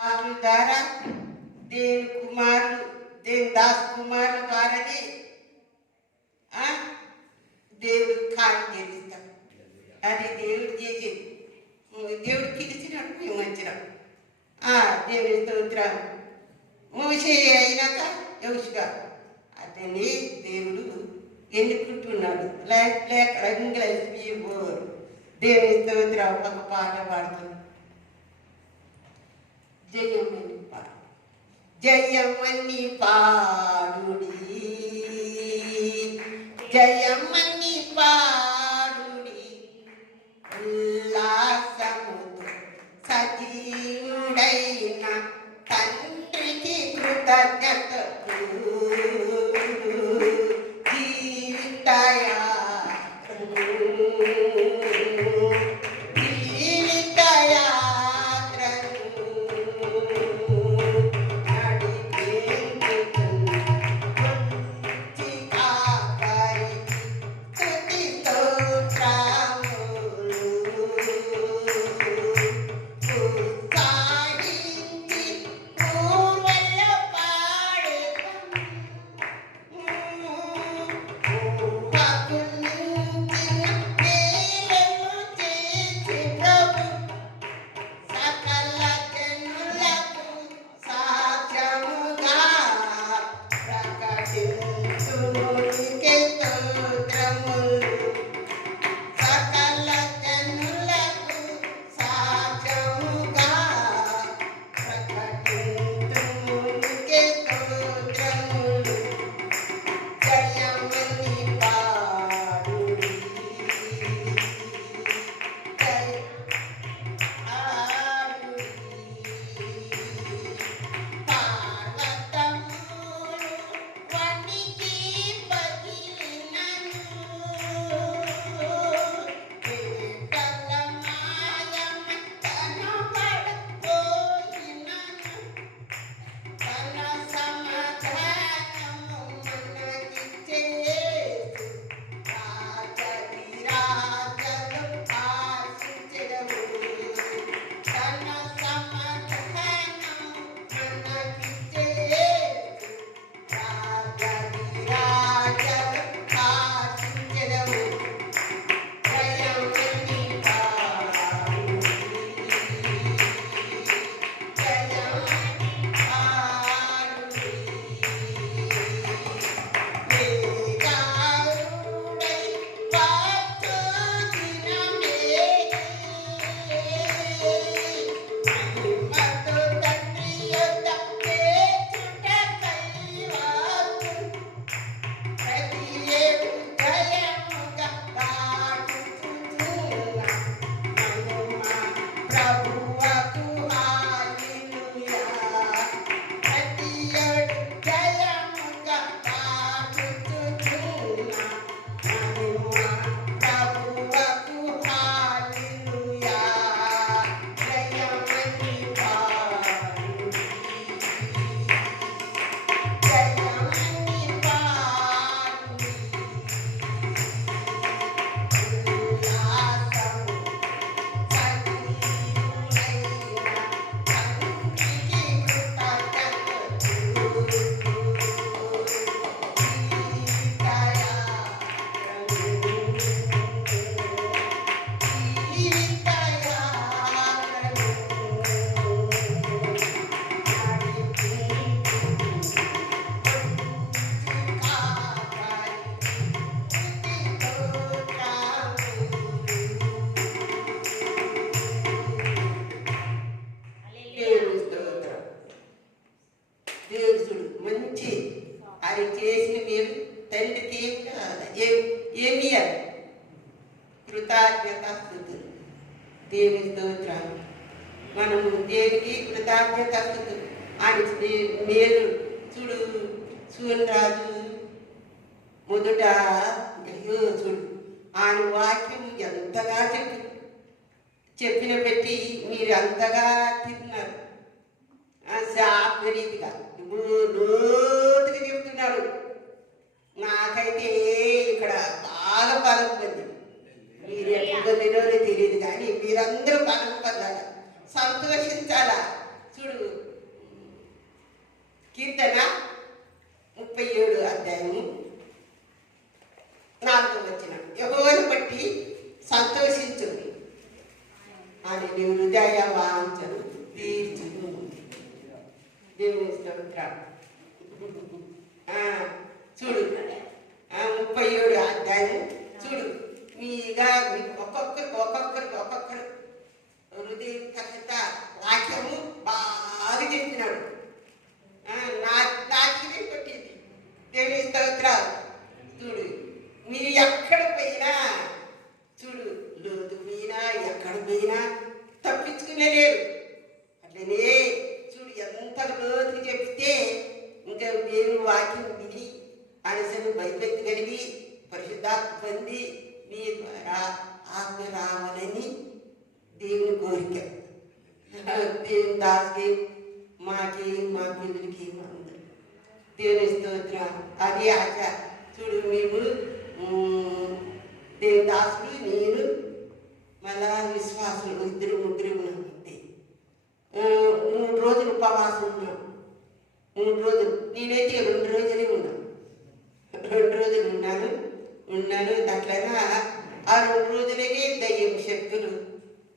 ద్వారా దేవుని కుమారుడు దేవుని దాస్ కుమారుల ద్వారానే దేవుడు కార్యం చేస్తాం. అది దేవుడు చేసేది. దేవుడు పిలిచినప్పుడు మేము వచ్చినాం. దేవుని స్తోత్రం. మోషే అయినాక యెహోషువ అతన్ని దేవుడు ఎన్నుకుంటున్నాడు. దేవుని స్తోత్రం. ఒక పాట పాడుతుంది. జయమని జయమని పాడుడి, జయమని పాడుడి, ఉల్లాసముతో సజీవుడైన తండ్రికి కృతజ్ఞతలు మంచి ఆయన చేసిన మీరు తండ్రికి ఏమి కృతజ్ఞత స్తుతులు. దేవుని స్తోత్రాలు. మనము దేవునికి కృతజ్ఞత స్తుతులు. ఆయన మేలు చూడు. సూర్యరాజు మొదట చూడు ఆయన వాక్యం ఎంతగా చెప్పిన పెట్టి మీరు అంతగా తిన్నారు. శాపరీతిగా లోతుగా చెప్తున్నారు. నాకైతే ఇక్కడ బాగా బలం ఉంది. మీరు ఎప్పుడు తెలియదు కానీ మీరందరూ బలం పొందాలి, సంతోషించాలా. చూడు స్తోత్రం. చూడు 37 అధ్యాయం చూడు. మీకు ఒక్కొక్కరు హృదయం తగ్గ వాక్యము బాగా చెప్పినాడు. నాకే కొట్టింది. దేవుని స్తోత్రం. చూడు మీరు ఎక్కడ పోయినా చూడు, లోతు పోయినా ఎక్కడ పోయినా తప్పించుకునేలేరు. అట్లనే చూడు ఎంత లోతుకి చెప్తే ఇంకా దేవుని వాక్యం విని మనసును భయపెట్టగలిగి పరిశుద్ధాత్మ పొంది మీ ద్వారా ఆత్మ రావాలని దేవుని కోరిక. దేవుని దాసుకి మాకి మా పిల్లలకి అందరు దేవుని స్తోత్రం. అది ఆశ. చూడు మేము దేవుని దాసులు నేను మళ్ళా విశ్వాసులు 2-3 ఉన్నాం అంతే. 3 రోజులు ఉపవాసం ఉన్నాం. 3 రోజులు నేనైతే 2 రోజులే ఉన్నాను. 2 రోజులు ఉన్నాను. దాంట్లోనా ఆ 2 రోజులనే దయ్యం శక్తులు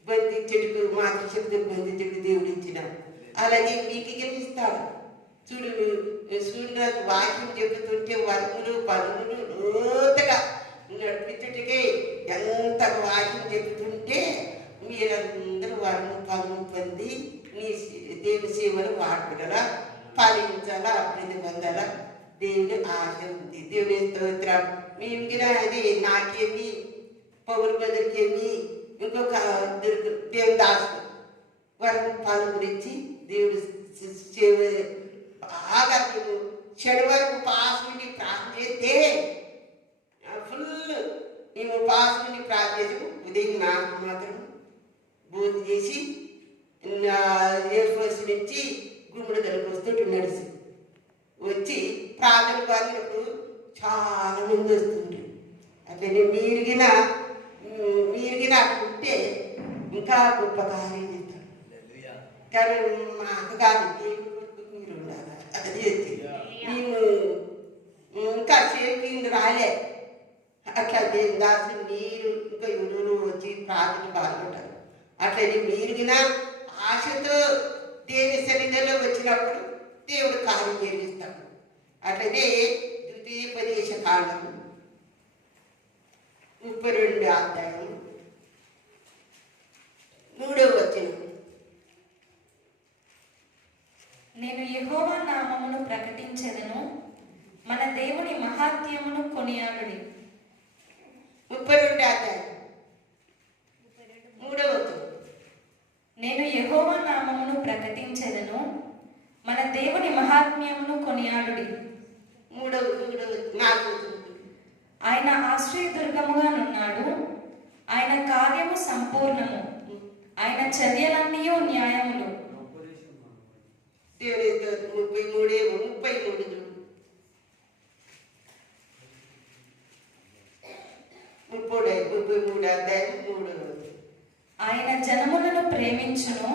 బంధించుటకు మాతృశక్తులు బంధించుటకు దేవుడు ఇచ్చినాడు. అలాగే మీకు గెలిపిస్తాడు. చూడు సూర్యరాజు వాక్యం చెబుతుంటే వర్ములు పలుములు లోతుగా నడిపించుటకే ఎంత వాక్యం చెబుతుంటే మీరందరూ వర్ము పలుము పొంది మీ దేవుని సేవలు వాడుకుంటారా, పాలించాలా, అభివృద్ధి పొందాలా దేవుని ఆశ ఉంది. దేవుని స్తోత్రం. మేము కూడా అది నాకేమి పౌరు బదులకేమి ఇంకొక దేవుని దాసు వరకు పాలు గురించి దేవుడు సేవ బాగా మేము చెడు వరకు పాస్ నుండి ప్రార్థన చేస్తే ఫుల్ మేము పాస్ నుండి ప్రార్థన చేసి ఉదయం నాకు మాత్రం భోజనం చేసి ఎయిర్ఫోర్స్ నుంచి గుమ్మడి కలిపి వస్తుంటే నడిచి వచ్చి ప్రార్థన పాడినప్పుడు చాలా మంది వస్తుంటారు. అట్లనే మీరుగిన ఉంటే ఇంకా గొప్ప కార్యం చేస్తారు. కానీ మా అక్కగారు మీరు ఉండాలి. అది మేము ఇంకా చేతికి రాలే. అట్లా దాసి మీరు ఇంకా ఎవరు వచ్చి ప్రార్థన పాల్గొంటారు. అట్లనే మీరుగిన ఆశతో దేవుని సన్నిధిలో వచ్చినప్పుడు దేవుడు కార్యం చేస్తాడు. అట్లనే ద్వితీయోపదేశ కాండం 32 అధ్యాయం 3వ వచనం. నేను యెహోవా నామమును ప్రకటించెదను, మన దేవుని మహాత్మ్యమును కొనియాడుడి. 32 అధ్యాయం 3వ వచనం. నేను యెహోవా నామమును ప్రకటించెదను, మన దేవుని మహాత్మ్యమును కొనియాడుడి. 4వ. ఆయన ఆశ్రయదుర్గముగా నున్నాడు, ఆయన కార్యము సంపూర్ణము, ఆయన చర్యలన్నీ న్యాయములు. 33 అధ్యాయం 3వ. ఆయన జనములను ప్రేమించును,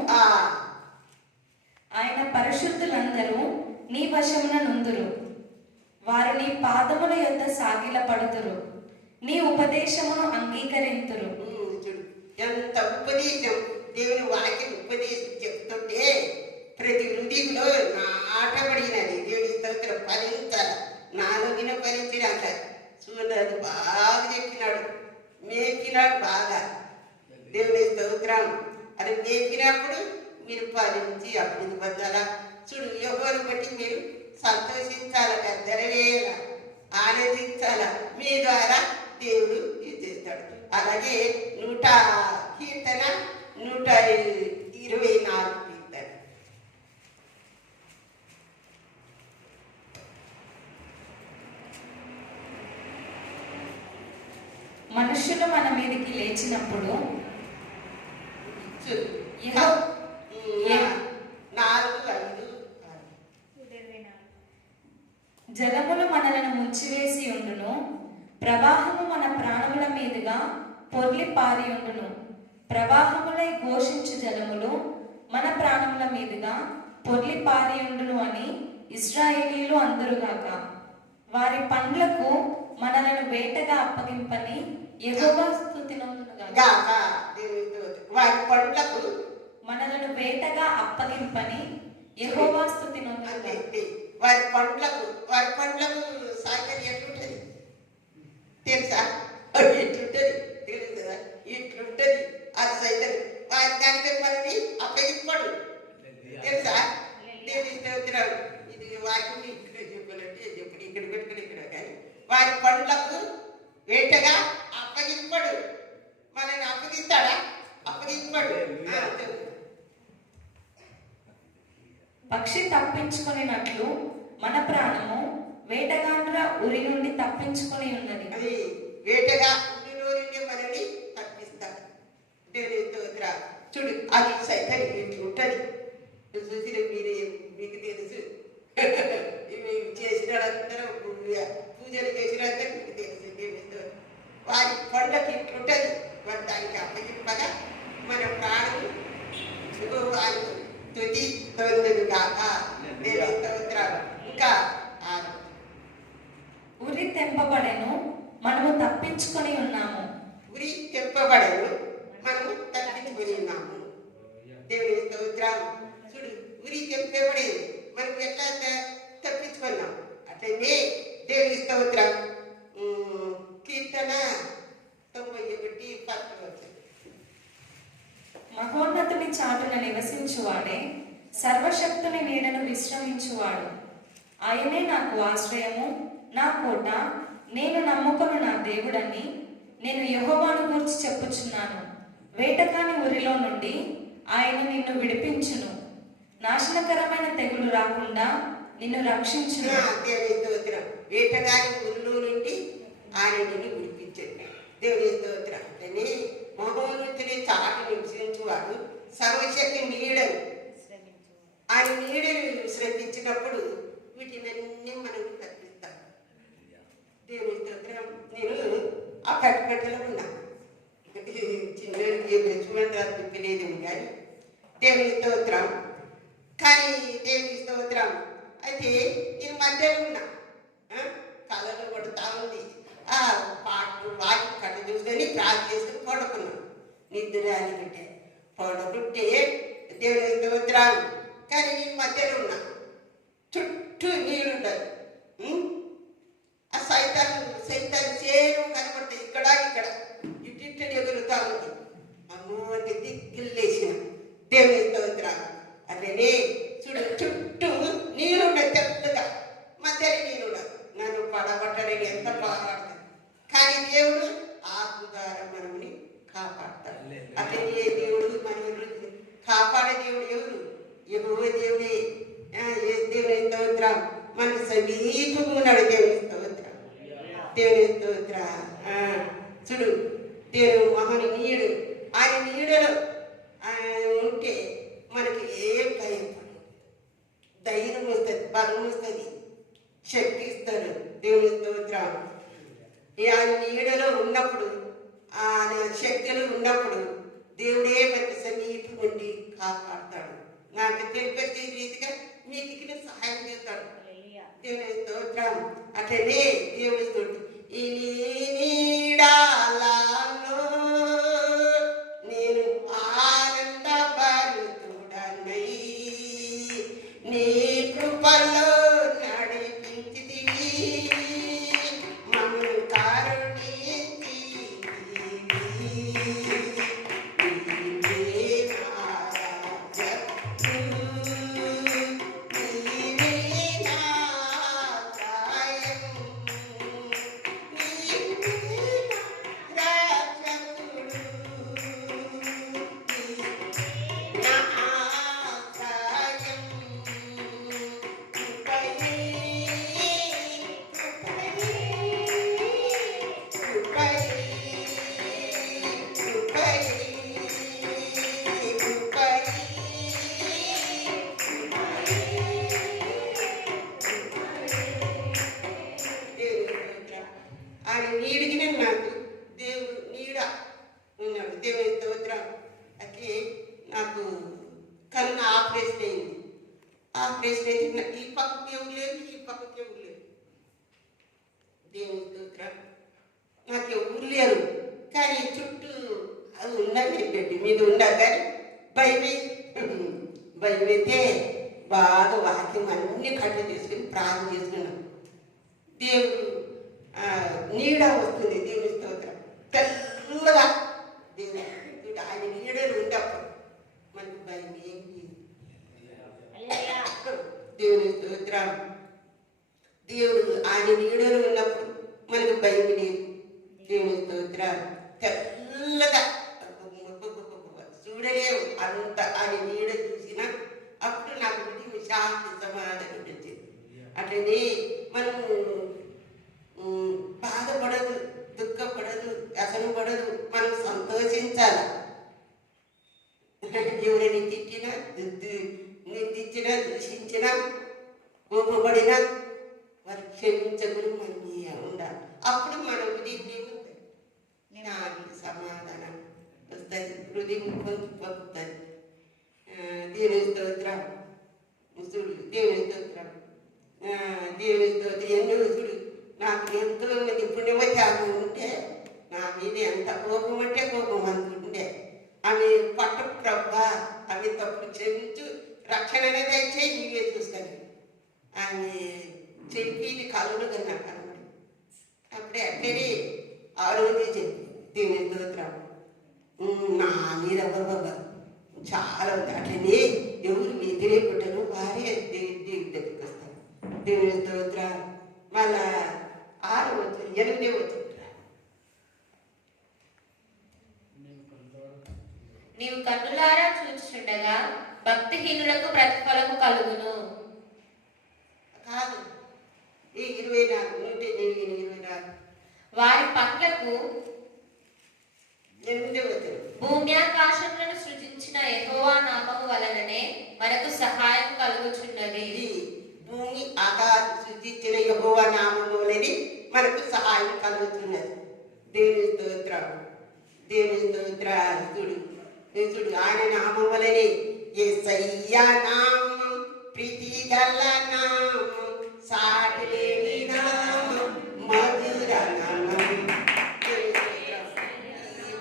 ఆయన పరిశుద్ధులందరూ నీ వశమున నుందురు. వారు నీ పాదముల యొద్ద సాగిలపడుదురు, నీ ఉపదేశమును అంగీకరింతురు. ఎంత ఉపదేశం! దేవుని వాక్యం ఉపదేశం చెప్తుంటే ప్రతి హృదయంలో నాటబడినది. దేవుని స్తోత్రం. ఫలించాల, నాలుగిన ఫలించిన అంటారు. చూడదు బాగా చెప్పినాడు, మేపినాడు బాగా. దేవుని స్తోత్రం. అది మేపినప్పుడు మీరు ఫలించి అభివృద్ధి పొందాలా. చూడు ఎవరు బట్టి మీరు సంతోషించాల, గద్దరవేయాల, ఆనందించాల. మీ ద్వారా దేవుడు ఇచ్చేస్తాడు. అలాగే 124 కీర్తన. మనుషులు మన మీదకి లేచినప్పుడు జలములు మనలను ముంచివేసి ఉండును, ప్రవాహము మన ప్రాణముల మీదుగా పొర్లి పారి ఉండును. ప్రవాహములై ఘోషించు జలములు మన ప్రాణముల మీదుగా పొర్లి పారి ఉండును అని ఇశ్రాయేలీయులు అందురుగాక. వారి పండ్లకు మనలను వేటగా అప్పగింపని యెహోవా స్తుతినొందునుగాక. వారి పండ్లకు మనలను వేటగా అప్పగింపని యెహోవా స్తుతి అంతే నొందుగా. అంతే. వారి పండ్లకు సాగర్ ఎట్లుంటది తెలుసా? ఇట్లుంటది తెలుసు కదా, ఇట్లుంటది. అది సైతం వారి దానికి మనని అప్పగిస్తాడు తెలుసా? దేవుని స్తోత్రం. ఇది వాటిని ఇక్కడ చెప్పాలంటే చెప్పండి, ఇక్కడ పెట్టుకుని ఇక్కడ కానీ వారి పండ్లకు వేటగా అప్పగింపడు. మనని అప్పగిస్తాడా? అప్పగింపడు. పక్షి తప్పించుకొనినట్లు మన ప్రాణము వేటగాండ్ర ఉరి నుండి తప్పించుకొని ఉన్నది. అది వేటగా ఉండిలో నుండి మనని తప్పిస్తాడు. దేవుని స్తోత్రం. చూడు అది సైతం ఇట్లుంటది. చూసిన మీరే మీకు తెలుసు. ఇవి చేసిన అందరూ పూజలు చేసిన మీకు తెలుసు. దేవుని స్తోత్రం. వారి పండ్లకి ఇట్లుంటది. వారి దానికి అప్పగింపగా మన ప్రాణం వారి తుది తొందరగాక. దేవుని స్తోత్రం. ఇంకా ఉరి తెంపబడెను, మనము తప్పించుకొని ఉన్నాము. ఉరి తెంపబడను, మనము తప్పించుకొని ఉన్నాము. దేవుని స్తోత్రం. చూడు ఉరి తెంపబడేది మనం ఎట్లా తప్పించుకున్నాం. అట్లనే దేవుని స్తోత్రం. కీర్తన 91:10. మహోన్నతుని చాటున నివసించువాడే సర్వశక్తుని నీడను విశ్రమించువాడు. ఆయనే నాకు ఆశ్రయము, నా కోట, నేను నమ్ముకొను నా దేవుడని నేను యెహోవాను గూర్చి చెప్పుచున్నాను. వేటకాని ఊరిలో నుండి ఆయన నిన్ను విడిపించును, నాశనకరమైన తెగులు రాకుండా నిన్ను రక్షించును. దేవుని స్తోత్రం. వేటగాని ఊరిలో నుండి ఆయన నిన్ను విడిపించండి. దేవుని స్తోత్రం. అట్లనే మహోన్నతుని చాటు నివసించువాడు సర్వశక్తి నీడను, ఆయన నీడను శ్రద్ధించినప్పుడు వీటినన్నీ మనం తప్పిస్తాం. దేవుని స్తోత్రం. నేను ఆ కట్టుకట్టలో ఉన్నా. చిన్నకి మెచ్చుమంటారు తిప్పలేదు కానీ దేవుని స్తోత్రం. కానీ దేవుని స్తోత్రం. అయితే నేను మధ్యలో ఉన్నా. కళలు కొడుతూ ఉంది. ఆ పాటలు వాటి కట్ట చూసుకొని ప్రార్థన చేసుకుని పడుకున్నాను. నిద్ర అనుకుంటే పడుకుంటే దేవుని స్తోత్రం. కానీ నేను మధ్యలో ఉన్నా. చుట్టూ నీళ్ళుండదు. ఆ సైతాన్ని చేరు కనబడతాయి. ఇక్కడ ఇటు ఎగురుతా ఉంది. అమ్మోకి దిక్కులేసిన దేవుని స్తోత్రం. అట్లనే చూడు చుట్టూ నీళ్ళుండదు. తెల్లగా మధ్యలో నీళ్ళుండదు. నన్ను పడబట్టడానికి ఎంత బాగుపడుతుంది. కానీ దేవుడు ఆత్మధార మనల్ని కాపాడతాడు. అట్లనే దేవుడు మనల్ని కాపాడే దేవుడు ఎవరు? యెహోవా దేవుడే. దేవుని స్తోత్రం. మన సమీపంగా ఉన్నాడు. దేవుని స్తోత్రం. దేవుని స్తోత్రం. చూడు దేవుడు మహనీయుడు. ఆయన నీడలో ఉంటే మనకి ఏం భయం పడదు. ధైర్యం వస్తుంది, బలం వస్తుంది, శక్తి ఇస్తాడు. దేవుని స్తోత్రం. ఆయన నీడలో ఉన్నప్పుడు, ఆయన శక్తులు ఉన్నప్పుడు దేవుడే మనకి సమీపం ఉండి కాపాడతాడు. నాకు తెలిపే రీతిగా మీకు ఇక్కడ సహాయం చేస్తాడు. దేవుని స్తోత్రం. అట్లనే దేవుని స్తోత్రం. ఈ నీడాలలో నేను ఆనందపడుతుడనై నీ కృపలో నడిపించితివి, మమ్ము కరుణించితివి. ఆయన నీడిగిన నాకు దేవుడు నీడ ఉన్నాడు. దేవుని స్తోత్రం. అయితే నాకు కన్ను ఆపరేషన్ అయింది. ఆపరేషన్ అయితే ఈ పక్కకి ఎవరు లేరు, ఈ పక్కకి ఎవరు లేరు. దేవుని స్తోత్రం. నాకు ఎవరు లేరు. కానీ చుట్టూ అది ఉన్నది ఏంటంటే మీద ఉన్నారు. కానీ భయమైతే బాగా వాక్యం అన్ని కట్లు చేసుకుని ప్రార్థన చేసుకున్నాం. దేవుడు నీడ వస్తుంది, దేవుని స్తోత్రం. తెల్లగా దేవుడు ఆయన నీడలు ఉన్నప్పుడు మనకు భయం ఏం లేదు. దేవుని స్తోత్రం. దేవుడు ఆయన నీడలు ఉన్నప్పుడు మనకు భయం లేదు. దేవుని స్తోత్రం. తెల్లగా చూడలేవు అంత ఆయన నీడ చూసిన అప్పుడు నాకు శాంతి సమాధానం వచ్చింది. అట్లనే మనం బాధపడదు, దుఃఖపడదు, వ్యసనం పడదు, మనం సంతోషించాలి. ఎవరిని తిట్టినా, నిందించినా, దూషించినా, కోపపడినా వారు క్షమించకుని మనం ఉండాలి. అప్పుడు మన హృదయం నాకు సమాధానం వస్తుంది, హృదయం పొందుతుంది. దేవుని స్తోత్రం. చూడు, దేవుని స్తోత్రం. దేవుని స్తోత్రం. ఎన్నో చూడు, నాకు ఎంతో మంది పుణ్యమ త్యాగం ఉంటే నా మీద ఎంత కోపం అంటే కోపం అనుకుంటే ఆమె పట్టు ప్రభా ఆమె తప్పుడు క్షమించు, రక్షణ అనేది అయితే నీవే చూసుకొని ఆమె చెప్పిది కలుడు కన్నా కనబడి అప్పుడే అక్కడే ఆ రోజు చెప్పి దేవుని స్తోత్రం. నా మీద బాబా చాలా అట్లనే ఎవరు వ్యతిరేకుంటారు వారే దేవుడి దగ్గరికి వస్తారు. దేవుని స్తోత్రం. మళ్ళా 6వ వచనం 8వ వచనం. నీవు కన్నులారా చూచుచుండగా భక్తిహీనులకు ప్రతిఫలము కలుగును. కాదు, ఈ 24 వారి పట్లకు 8వ వచనం. భూమి ఆకాశములను సృజించిన యెహోవా నామము వలననే మనకు సహాయం కలుగుచున్నది. భూమి ఆకాశం సృజించిన యెహోవా నామములోనే మనకు సహాయం కలుగుతున్నది. దేవుని స్తోత్రం. దేవుని స్తోత్రుడు. చూడు, ఆయన నామం వలనే యేసయ్య నామం ప్రీతి గల నామం, సాటి లేని నామం, మధుర నామం. ఈ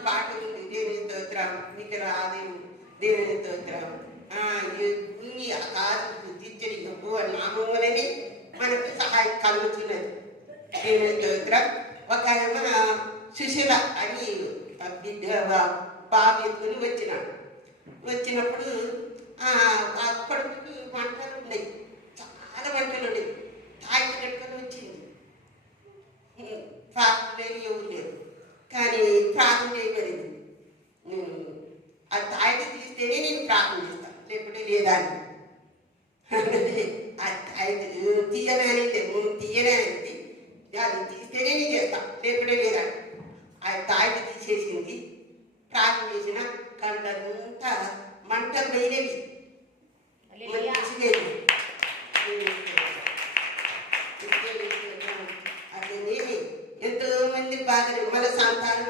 పాట ఉంది. దేవుని స్తోత్రం. మీకు రాదు. దేవుని స్తోత్రం. భూమి ఆకాశం సృజించిన యెహోవా నామం వలనే మనకు సహాయం కలుగుతున్నది. దేవుని స్తోత్రం. ఒక మన సుశీల అని బాబు ఎత్తుకుని వచ్చినప్పుడు ఆ కొడుకు వంటలు ఉన్నాయి, చాలా వంటలు ఉన్నాయి. తాయిత కట్టుకొని వచ్చింది. ప్రార్థన లేని ఎవరు లేరు, కానీ ప్రార్థన చేయబడింది. నేను ఆ తాయిత తీస్తేనే నేను ప్రార్థన చేస్తాను, లేకుంటే లేదా అని. ఆ తాయిత తీయనే అనేది అది తీస్తేనే నేను చేస్తాను, లేకుంటే లేదా. ఆ తాయిత తీసేసింది. ప్రార్థన చేసిన కంటంతా మంటలు పోయినవి. అట్లనేమి ఎంతో మంది బాధలు, మన సంతానం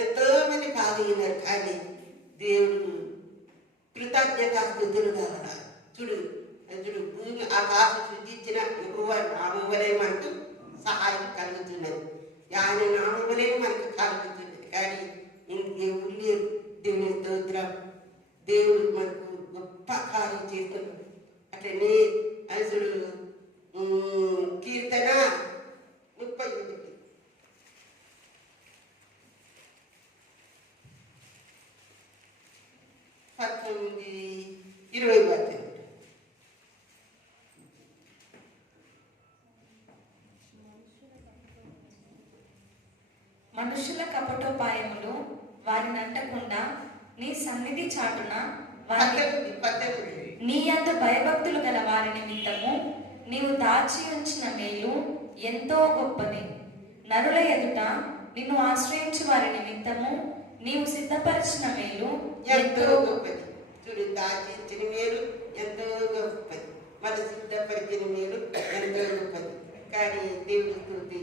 ఎంతో మంది బాధయినారు. కానీ దేవుడు కృతజ్ఞతాస్తుతులు కావాలా. చూడు, భూమి ఆకాశం సృజించిన యెహోవా నామం వలె మనకు సహాయం కలుగుతున్నది. ఆయన నామం వలె మనకు కలుగుతున్నది. కానీ ఇంకెవరు లేరు. దేవుని స్తోత్రం. దేవుడు మనకు గొప్ప కార్యం చేస్తున్నాడు. అట్లనే అసలు కీర్తన 31 19-20 మనుషుల కపటోపాయములు వారిని అంటకుండా నీ సన్నిధి చాటున నీ యందు భయభక్తులు గల వారి నిమిత్తము నీవు దాచి ఉంచిన మేలు ఎంతో గొప్పది. నరుల ఎదుట నిన్ను ఆశ్రయించు వారి నిమిత్తము నీవు సిద్ధపరిచిన మేలు ఎంతో గొప్పది. చూడు, దాచి ఉంచిన మేలు ఎంతో గొప్పది, మన సిద్ధపరిచిన మేలు ఎంతో గొప్పది. కానీ దేవుడి స్తుతి,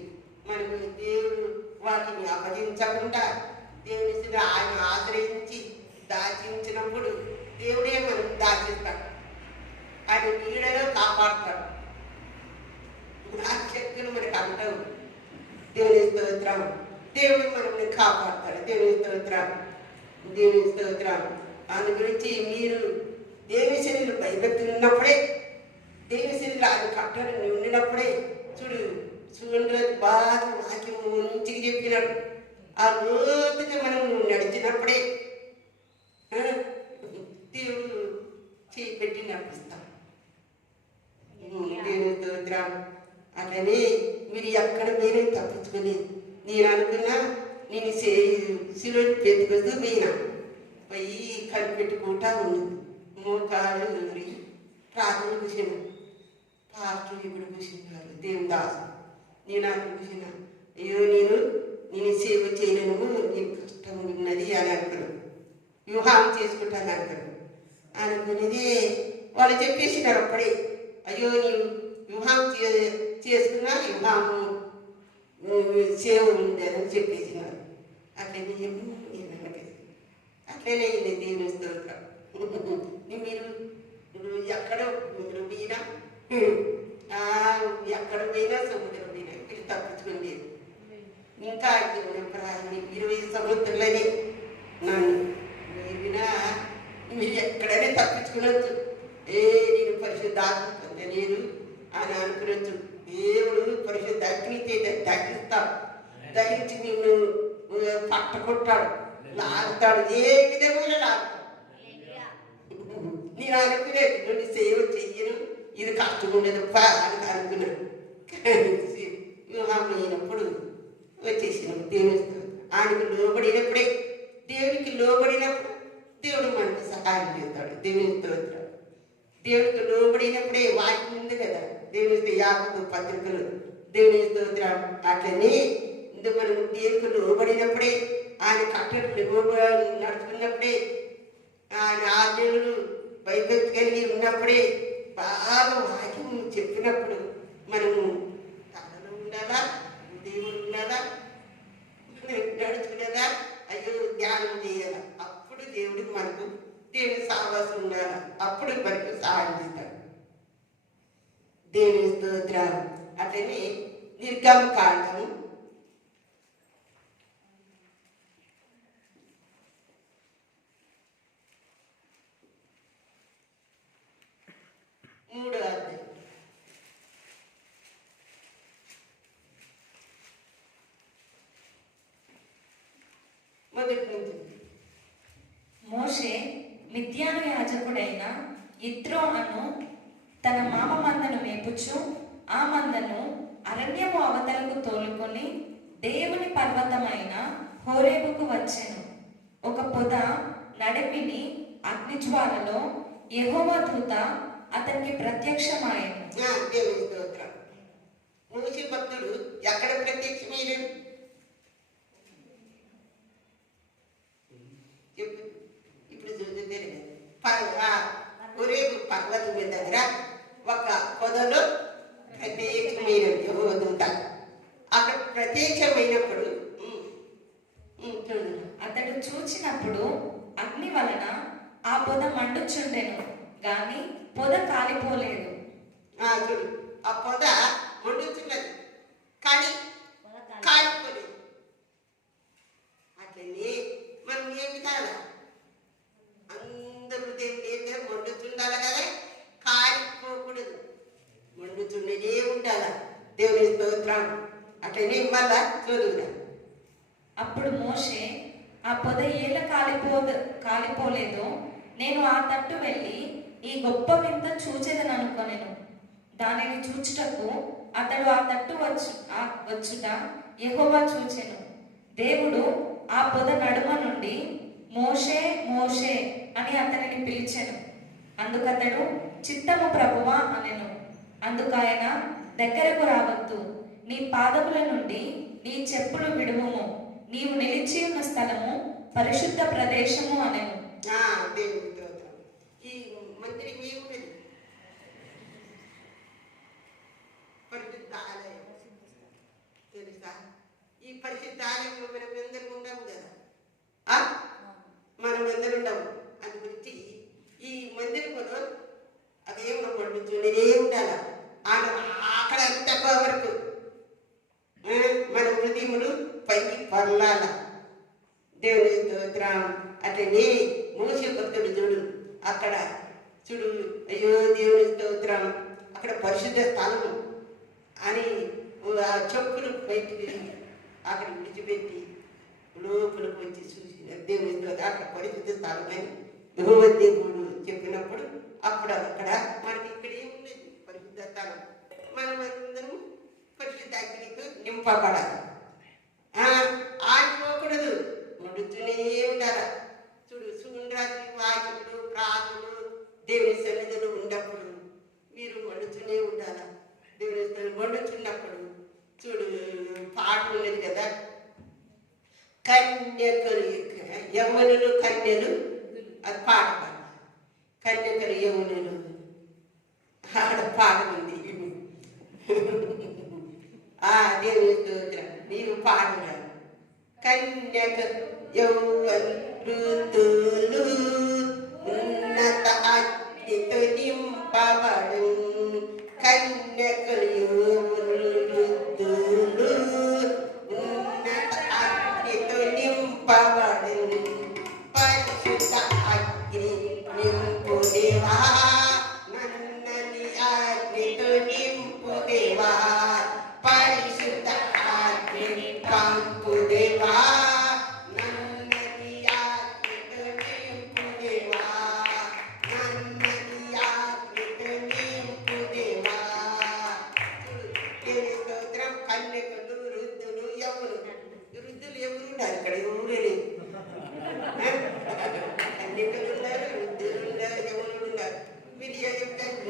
మనకు దేవుడు వాటిని అపహరించకుండా దేవుని ఆయన ఆశ్రయించి దాచించినప్పుడు దేవుడే మనం దాచిస్తాడు. ఆయన నీడలో కాపాడుతాడు. ఆ శక్తులు మనకు అంటావు. దేవుని స్తోత్రం. దేవుడు మనల్ని కాపాడుతాడు. దేవుని స్తోత్రం. దేవుని స్తోత్రం. అందు గురించి మీరు దేవశైలు భయభక్తులు ఉన్నప్పుడే దేవుని శిల్లా కట్టడు ఉండినప్పుడే చూడు చూడండి బాగా వాక్యం మంచిగా చెప్పినాడు. ఆ రోజుగా మనం నడిచినప్పుడే దేవుడు చేయి పెట్టి నడిపిస్తాం. దేవుని స్తోత్రం. అట్లనే మీరు ఎక్కడ మీరే తప్పించుకొని నేను అనుకున్నా నేను శిలో పెట్టుకొస్తూ పోయినా పోయి కనిపెట్టుకుంటా ఉన్నది. మోకాలు ప్రార్థన కూర్చున్నా. పాస్టర్ ఇప్పుడు కూర్చున్నారు దేవుని దాసు. నేను అక్కడ కూర్చున్నా. అయ్యో నేను సేవ చేయలేను, నేను కష్టం ఉన్నది అని అనుకున్నాను. వివాహం చేసుకుంటాను అనుకునేది వాళ్ళు చెప్పేసినారు అప్పుడే. అయ్యో నీవు వివాహం చేసుకున్నా వివాహం సేవ ఉండదని చెప్పేసినారు. అట్లనే అట్లనే దేవుని స్తోత్రం. మీరు ఎక్కడ పోయినా ఎక్కడ పోయినా సముద్రం పోయినా మీరు తప్పించుకోలేదు. ఇంకా 20 సంవత్సరాలనే నన్ను మీరు ఎక్కడైనా తప్పించుకునొచ్చు. నేను పరిశుద్ధాత్మ పొందలేదు అని అనుకునొచ్చు. దేవుడు పరిశుద్ధ అగ్నితే దహిస్తాడు. దహించి నిన్ను పట్టకొట్టాడు, లాగుతాడు, ఏ విధంగా లాగుతాడు. నేను అనుకునేది నుండి సేవ చెయ్యను, ఇది కష్టం ఉండదు అని అనుకున్నాను. వివాహం అయినప్పుడు వచ్చేసినాం. దేవుని ఆయనకు లోబడినప్పుడే, దేవునికి లోబడినప్పుడు దేవుడు మనకు సహాయం చేస్తాడు. దేవుని స్తోత్రం. దేవునికి లోబడినప్పుడే వాక్యం ఉంది కదా, దేవుని యాకోబు పత్రికలు, దేవుని స్తోత్రం. అట్లనే మనం దేవునికి లోబడినప్పుడే, ఆయన కట్టడలు నడుచుకున్నప్పుడే, ఆయన ఆజ్ఞలు భయభక్తి కలిగి ఉన్నప్పుడే, బాగా వాక్యం చెప్పినప్పుడు మనము తనలో ఉండాలా, దేవుడు ఉండాలా, నడుచుకునేదా, అయ్యో ధ్యానం చేయాలా. అప్పుడు దేవుడికి మనకు దేవుని సావాసం ఉండాలా, అప్పుడు మనకు సహాయం చేస్తాడు. దేవుని స్తోత్రం. అట్లనే నిర్గమకాండం 3వ అధ్యాయం మొదటి నుంచి. మోషే మిద్యాను యాజకుడైన యిత్రో అను తన మామ మందను మేపుచు ఆ మందను అరణ్యము అవతలకు తోలుకొని దేవుని పర్వతమైన హోరేబుకు వచ్చెను. ఒక పొద నడిమిని అగ్నిజ్వాలలో యెహోవా దూత అతనికి ప్రత్యక్షమాయెను. దేవుని స్తోత్రం. మోషే భక్తుడు ఎక్కడ ప్రత్యక్షమయ్యాడు? ఇప్పుడు చూస్తే హోరేబు పర్వతం మీద దగ్గర ఒక పొదలో ప్రత్యక్షమైన యెహోవా దూత అక్కడ ప్రత్యక్షమైనప్పుడు అతడు చూచినప్పుడు అగ్ని వలన ఆ పొద మండుచుండెను, గాని పొద కాలిపోలేదు. చూడు, ఆ పొద మండుతున్నది కానీ కాలిపోలేదు. అట్లనే మనం ఏమి కాదా, అందరూ దేవుడు ఏం మండుతుండాలి కదా, కాలిపోకూడదు, మండుతుండనే ఉండాలా. దేవుని స్తోత్రం. అట్లనే మళ్ళా చదువుదా. అప్పుడు మోషే ఆ పొద ఏళ్ళ కాలిపోలేదో నేను ఆ తట్టు వెళ్ళి ఈ గొప్ప వింత చూచెదననుకొనెను. దానిని చూచుటకు అతడు ఆ తట్టు వచ్చుట యెహోవా చూచెను. దేవుడు ఆ పొద నడుమ నుండి మోషే మోషే అని అతనిని పిలిచెను. అందుకతడు చిత్తము ప్రభువా అనెను. అందుకాయన దగ్గరకు రావద్దు, నీ పాదముల నుండి నీ చెప్పులు విడువుము, నీవు నిలిచి ఉన్న స్థలము పరిశుద్ధ ప్రదేశము అనెను. దేవుని స్తోత్రం. ఈ మందిరం ఏమున్నది? పరిశుద్ధ ఆలయం. తెలుసా? ఈ పరిశుద్ధ ఆలయంలో మనం అందరం ఉండము కదా, మనం అందరం ఉండము. అది గురించి ఈ మందిరంలో అదేమో పండుతుండే ఉండాల. అక్కడ తక్కువ వరకు మన హృదయములు పైకి పర్లాల. దేవుని స్తోత్రం. అట్లనే మోషే భక్తుడు చూడు, అక్కడ చూడు, అయ్యో దేవుని స్తోత్రం, అక్కడ పరిశుద్ధ స్థలం అని ఆ చెప్పులు బయటికి అక్కడ విడిచిపెట్టి లోపలికి వచ్చి చూసిన దేవుని స్తోత్రం, అక్కడ పరిశుద్ధ స్థలం అని యెహోవా దేవుడు చెప్పినప్పుడు అక్కడ మనకి ఇక్కడ ఏమున్నది పరిశుద్ధ స్థలం. మనం అందరం పరిశుద్ధ అగ్నితో నింపబడాలి. ఆగిపోకూడదు, మండుతూనే ఉండాలి. చూడు, శూన్యరాత్రి వాక్యములు ప్రార్థనలు దేవుని సన్నిధిలో ఉన్నప్పుడు మీరు మండుతూనే ఉండాలి. దేవుని సన్నిధిలో మండుతున్నప్పుడు చూడు, పాట ఉన్నది కదా, కన్యకలు యవ్వనులు కన్యలు, అది పాట కన్యకలు యవ్వనులు ఆడ పాట ఉంది. దేవుని స్తోత్రం, నీవు పాడురా. కన్యక యౌవనులు ఉన్నత అగ్నితో నింపబడు, కన్యకలు యౌవనులు ఉన్నత అగ్నితో నింపబడు, పరిశుద్ధ అగ్ని నింపు దేవా, నన్నని అగ్నితో నింపు దేవా, పరిశుద్ధ అగ్ని పంపు దేవా, నన్నని అగ్నితో నింపు దేవా, నన్నని అగ్నితో నింపు దేవా. దేవుని స్తోత్రం. కన్యకలు, వృద్ధులు, యవ్వనులు. వృద్ధులు ఎవరు ఉన్నారు ఇక్కడ? ఎవరే లేదు. కన్యకలు ఉన్నారు, వృద్ధులు ఉన్నారు, యవ్వనులు ఉన్నారు. మీరు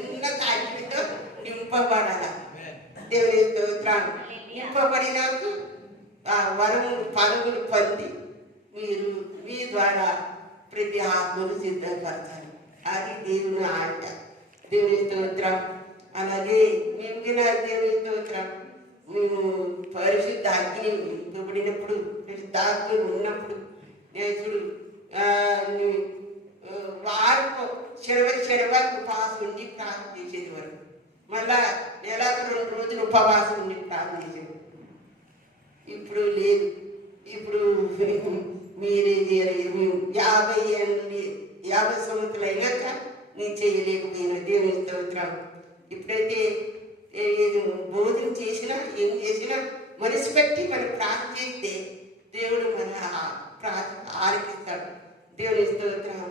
ఉన్నత అగ్నితో నింపబడాల. దేవుని స్తోత్రం. నింపబడినాకు ఆ వరము పదవులు పొంది మీరు మీ ద్వారా ప్రతి ఆత్మను సిద్ధపరచాలి. అది దేవుని ఆట. దేవుని స్తోత్రం. అలాగే మేము కూడా దేవుని స్తోత్రం, మేము పరిశుద్ధ అగ్ని నింపబడినప్పుడు, పరిశుద్ధాగ్ని ఉన్నప్పుడు నేసుడు వారు శనివారం ఉపవాసం ఉండి ప్రార్థన చేసేది వరకు, మళ్ళా నెలకు 2 రోజులు ఉపవాసం ఉండి ప్రార్థన చేసేది. ఇప్పుడు లేదు. ఇప్పుడు మీరు 50 సంవత్సరాలు అయినాక నేను చేయలేకపోయినా దేవుని స్తోత్రం. ఇప్పుడైతే భోజనం చేసినా ఏం చేసినా మనసు పెట్టి మనం ప్రార్థన చేస్తే దేవుడు మన ప్రార్థన ఆలకిస్తాడు. దేవుని స్తోత్రం.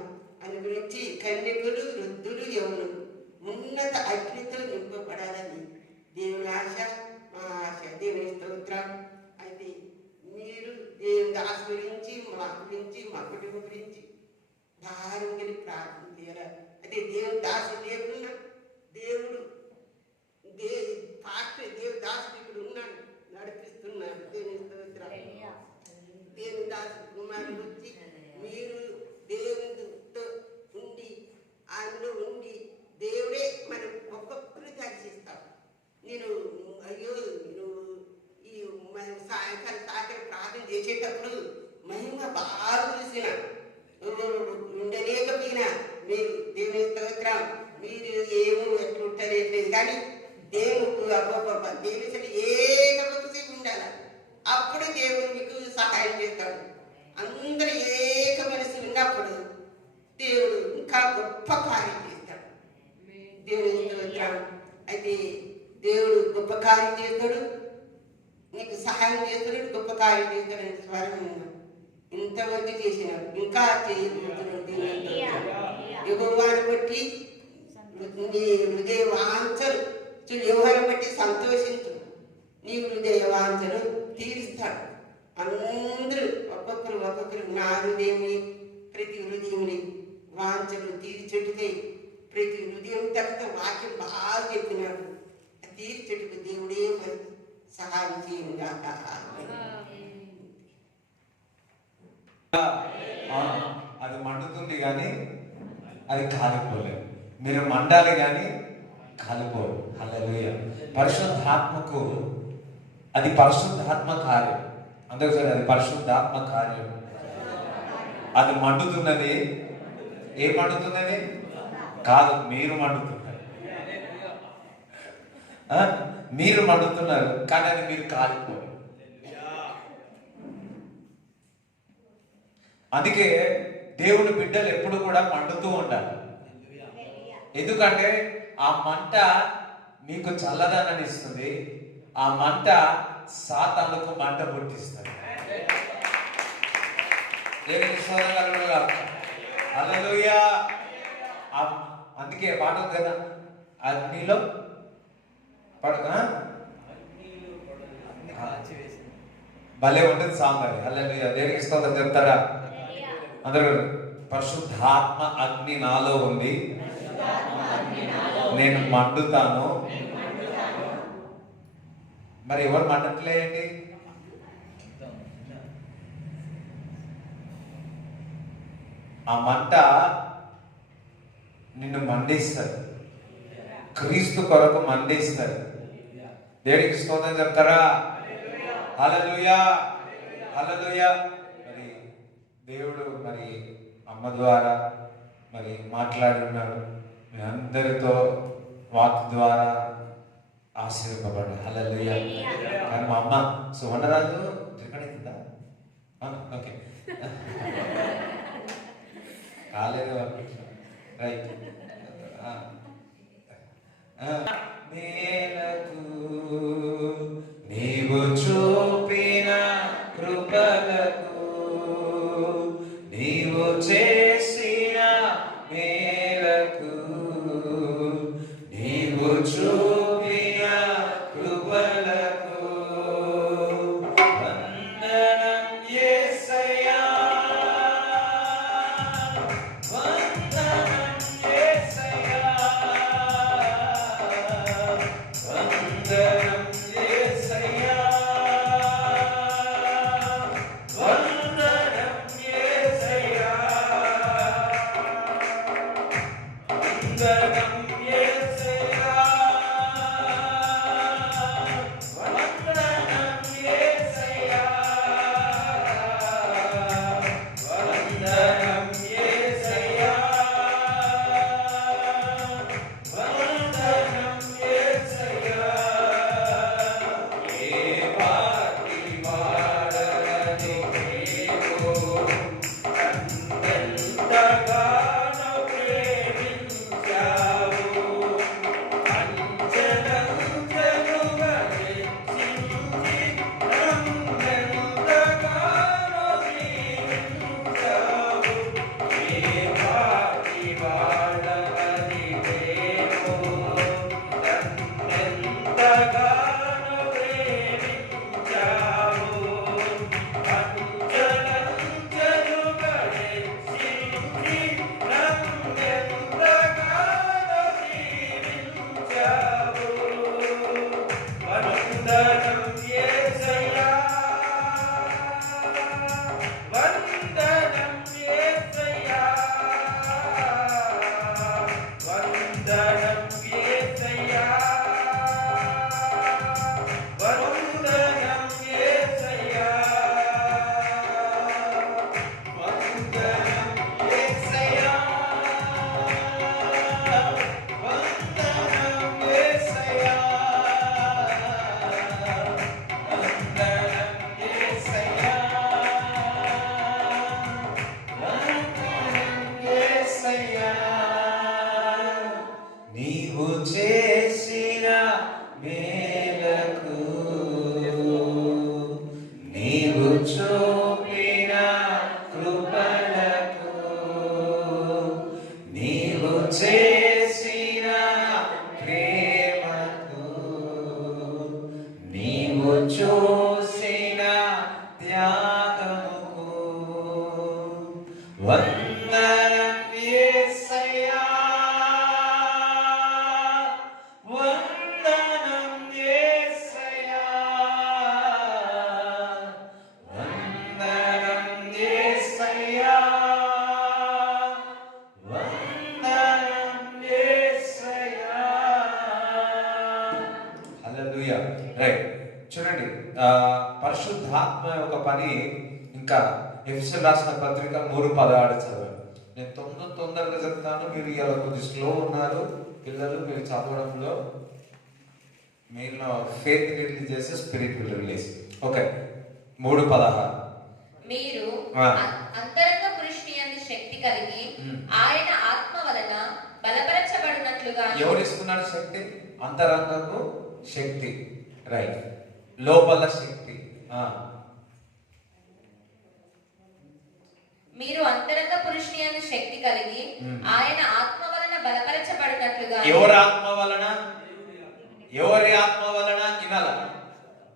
అని గురించి కన్యకులు, వృద్ధులు, యవ్వనులు ఉన్నత అగ్నితో నింపబడాలని దేవుని ఆశ, మా ఆశ. దేవుని స్తోత్రం. అయితే మీరు దేవుని దాసు గురించి, మా గురించి, మా కుటుంబం గురించి భారం కలిగి ప్రార్థన చేయాలి. అయితే దేవుని దాసు లేకున్నా దేవుడు పాస్టర్ దేవుని దాసుడు ఇక్కడ ఉన్నాడు, నడిపిస్తున్నాడు. దేవుని స్తోత్రం. దేవుని దాసు కుమారుడు వచ్చి మీరు దేవునితో ఉండి ఆయనలో ఉండి దేవుడే మనం ఒక్కొక్కరు దర్శిస్తాం. నేను అయ్యో నేను ఈ సాయంకాలం ప్రార్థన చేసేటప్పుడు మహిమ బాగా చూసిన ఉండలేకపోయినా. మీరు దేవుని స్తోత్రం. మీరు ఏమో ఎట్లుంటారేట్లేదు కానీ దేవుడు అబ్బబ్బ దేవుని ఏకపక్షి ఉండాలి. అప్పుడు దేవుడు మీకు సహాయం చేస్తాడు. అందరూ ఏక మనసు ఉన్నప్పుడు దేవుడు ఇంకా గొప్ప కార్యం చేస్తాడు. దేవుని స్తోత్రం. అయితే దేవుడు గొప్ప కార్యం చేస్తాడు, నీకు సహాయం చేస్తాడు, గొప్ప కార్యం చేస్తాడని స్వరం ఇంతవరకు చేసినాడు, ఇంకా చేయబోతున్నాడు. యెహోవాను బట్టి నీ హృదయ వాంఛలు చూడు, యెహోవాను బట్టి సంతోషించు, నీ హృదయ వాంఛలు తీరుస్తాడు. అందరూ ఒక్కొక్కరు నా హృదయంని ప్రతి హృదయంని వాంఛలు తీర్చెట్టుకై ప్రతి హృదయం తగ్గ వాక్యం బాగా చెప్పినాడు. తీర్చెట్టుకు దేవుడే మనకు సహాయం చేయంగా. అది మండుతుంది కానీ అది కాలిపోలేదు. మీరు మండాలి కానీ కాలిపోరు. హల్లెలూయా. పరిశుద్ధాత్మకు అది పరిశుద్ధాత్మ కార్యం. అందుకు సార్ అది పరిశుద్ధాత్మ కార్యం. అది మండుతున్నది. ఏం మండుతున్నది కాదు, మీరు మండుతున్నారు. మీరు మండుతున్నారు కానీ అది మీరు కాలిపోరు. అందుకే దేవుని బిడ్డలు ఎప్పుడు కూడా మండుతూ ఉండాలి. ఎందుకంటే ఆ మంట మీకు చల్లదనాన్ని ఇస్తుంది. ఆ మంట సాతానుకు మంట పుట్టిస్తుంది. దేవునికి స్తోత్రం కలుగును గాక. హల్లెలూయా. అందుకే పాట ఉంది కదా, అగ్నిలో భలే ఉంటుంది సాంగ్ అది. హల్లెలూయా. దేవునికి స్తోత్రం చెప్తారా అందరూ? పరిశుద్ధాత్మ అగ్ని నాలో ఉంది, నేను మండుతాను. మరి ఎవరు మండట్లేండి? ఆ మంట నిన్ను మండిస్తాడు, క్రీస్తు కొరకు మండిస్తాడు. దేవునికి స్తోత్రం చెప్తారా? హల్లెలూయా, హల్లెలూయా. మరి దేవుడు మరి అమ్మ ద్వారా మరి మాట్లాడున్నాడు మీ అందరితో, వాక్ ద్వారా ఆశీర్వపడ్డాడు. హల్లెలూయా. కానీ మా అమ్మ సువర్ణరాజు రికార్డ్ అవుతుందా? ఓకే, కాలేదు. రైట్. మేలకు నీవు చూపిన కృపలకు, నీవు చేసిన మేలకు, నీవు చూపిన కృపలకు వందనం యేసయ్యా, వందనం యేసయ్యా, వందనం యేసయ్యా, వందనం యేసయ్యా, వందనం యేసయ్యా, వందనం యేసయ్యా, వందనం యేసయ్యా, వందనం యేసయ్యా. ఏ పాటి వాడని నీవు ఎంతగానో ప్రేమించావు, అంచెలంచెలుగా హెచ్చించి నన్నెంతగానో దీవించావు. ఏ పాటి వాడని నీవు నన్నెంతగానో ప్రేమించావు, అంచెలంచెలుగా హెచ్చించి నన్నెంతగానో దీవించావు. వందనం యేసయ్యా, వందనం యేసయ్యా, వందనం యేసయ్యా, వందనం యేసయ్యా, వందనం యేసయ్యా, వందనం యేసయ్యా, వందనం యేసయ్యా, వందనం యేసయ్యా. నీవు చేసిన మేలకు, నీవు చూపిన కృపలకు, నీవు చేసిన ప్రేమకు, నీవు చూసిన త్యాగముకు వందనం యేసయ్యా, వందనం యేసయ్యా, వందనం యేసయ్యా, వందనం యేసయ్యా. హల్లెలూయా. రైట్, చూడండి, పరిశుద్ధాత్మ యొక్క పని ఇంకా ఎఫెసీయులకు రాసిన పత్రిక 3:16 చదవండి. నేను తొందరగా చెప్తాను, మీరు ఇలా కొద్ది స్లో ఉన్నారు పిల్లలు, మీరు చదవడంలో మీలో ఫేత్ రిలీజ్ చేస్తే స్పిరిట్ విల్ రిలీజ్. ఓకే, 3:16. మీరు ఆ. అంతరంగ పురుషుని యందు శక్తి కలిగి ఆయన ఆత్మ వలన బలపరచబడిన ఎవరు ఇస్తున్నారు శక్తి? అంతరంగపు శక్తి, రైట్, లోపల శక్తి. మీరు అంతరంగ పురుషుని అనే శక్తి కలిగి ఆయన ఆత్మ వలన బలపరచబడినట్లుగా. ఎవరి ఆత్మ వలన? ఎవరి ఆత్మ వలన? వినాల,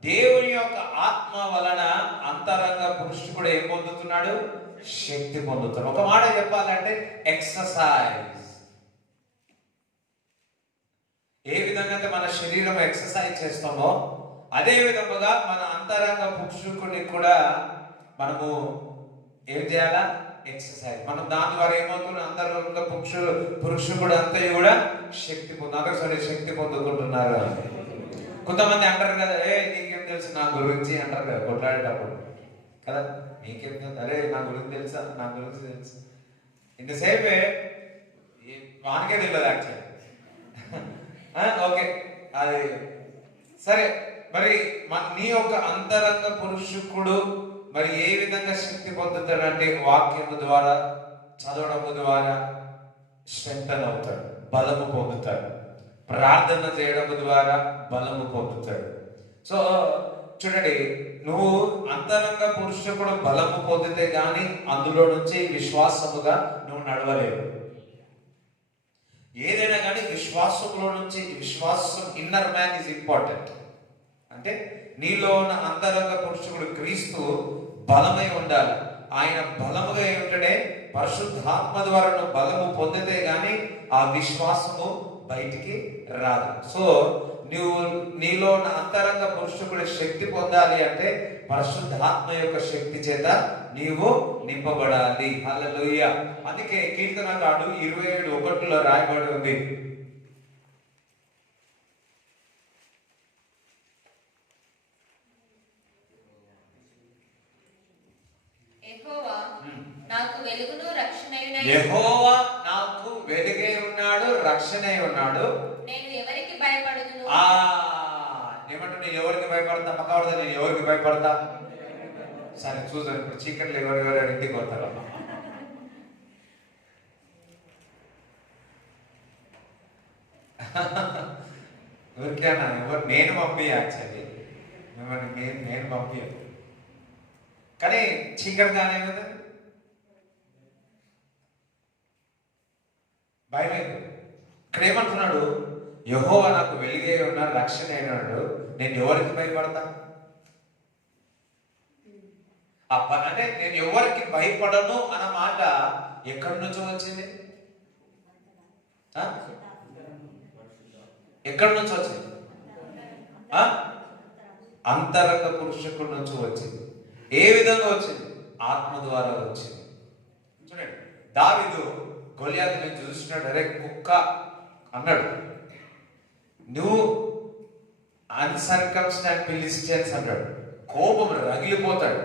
దేవుని యొక్క ఆత్మ వలన అంతరంగ పురుషుడు కూడా ఏం పొందుతున్నాడు? శక్తి పొందుతాడు. ఒక మాట చెప్పాలంటే ఎక్సర్సైజ్. ఏ విధంగా అయితే మన శరీరం ఎక్సర్సైజ్ చేస్తామో అదే విధముగా మన అంతరంగ పురుషుడిని కూడా మనము ఏం చేయాలా? ఎక్సర్సైజ్. మనం దాని ద్వారా ఏమవుతుంది? అంతరంగ పురుషుడు అంతా కూడా శక్తి శక్తి పొందుకుంటున్నారు. కొంతమంది అంటారు కదా, నీకేం తెలుసు నా గురించి అంటారు కదా కొట్లాడేటప్పుడు కదా, నీకేం తెలుసు, అరే నా గురించి తెలుసా, నా గురించి తెలుసు. ఇన్ ద సేమ్ వే వానికే తెలియదు యాక్చువల్లీ. ఓకే, అది సరే. మరి నీ యొక్క అంతరంగ పురుషుడు మరి ఏ విధంగా శక్తి పొందుతాడంటే వాక్యము ద్వారా, చదవడము ద్వారా స్ట్రెంగ్తన్ అవుతాడు, బలము పొందుతాడు. ప్రార్థన చేయడం ద్వారా బలము పొందుతాడు. సో చూడండి, నువ్వు అంతరంగ పురుషుడు బలము పొందితే గాని అందులో నుంచి విశ్వాసముగా నువ్వు నడవలేవు. ఏదైనా కానీ విశ్వాసంలో నుంచి, విశ్వాసం, ఇన్నర్ మ్యాన్ ఈజ్ ఇంపార్టెంట్. అంటే నీలో ఉన్న అంతరంగ పురుషుడు క్రీస్తు బలమై ఉండాలి. ఆయన బలముగా ఏమిటంటే పరిశుద్ధాత్మ ద్వారా నువ్వు బలము పొందితే గాని ఆ విశ్వాసము బయటికి రాదు. సో నువ్వు నీలో ఉన్న అంతరంగ పురుషుడు శక్తి పొందాలి అంటే పరిశుద్ధాత్మ యొక్క శక్తి చేత నీవు నింపబడాలి. హల్లెలూయా. అందుకే కీర్తనకారుడు 27:1 రాయబడి ఉంది, యెహోవా నాకు వెలుగే ఉన్నాడు, రక్షణై ఉన్నాడు, నేను ఎవరికి భయపడదును. ఏమంటే నేను ఎవరికి భయపడతా? పక్కవడతా, నేను ఎవరికి భయపడతా? సరే చూసాను, ఇప్పుడు చీకట్లు ఎవరెవరు ఇంటికి వస్తారా? ఎవరికైనా ఎవరు? నేను పంపి యాక్చువల్లీ మిమ్మల్ని నేను పంపి, కానీ చీకటి కానే కదా భయం. ఇక్కడ ఏమంటున్నాడు? యెహోవా నాకు వెలుగే ఉన్నాడు, రక్షణ అయినాడు, నేను ఎవరికి భయపడతా? అంటే నేను ఎవరికి భయపడను అన్న మాట ఎక్కడి నుంచో వచ్చింది? ఎక్కడి నుంచి వచ్చింది? అంతరంగ పురుషుడి నుంచి వచ్చింది. ఏ విధంగా వచ్చింది? ఆత్మ ద్వారా వచ్చింది. చూడండి, దావీదు గొలియాతుని చూసినాడు, అరే కుక్క అన్నాడు. నువ్వు అన్సర్కమ్స్టాండ్ ఫిలిస్టియన్స్ అన్నాడు. కోపం రగిలిపోతాడు,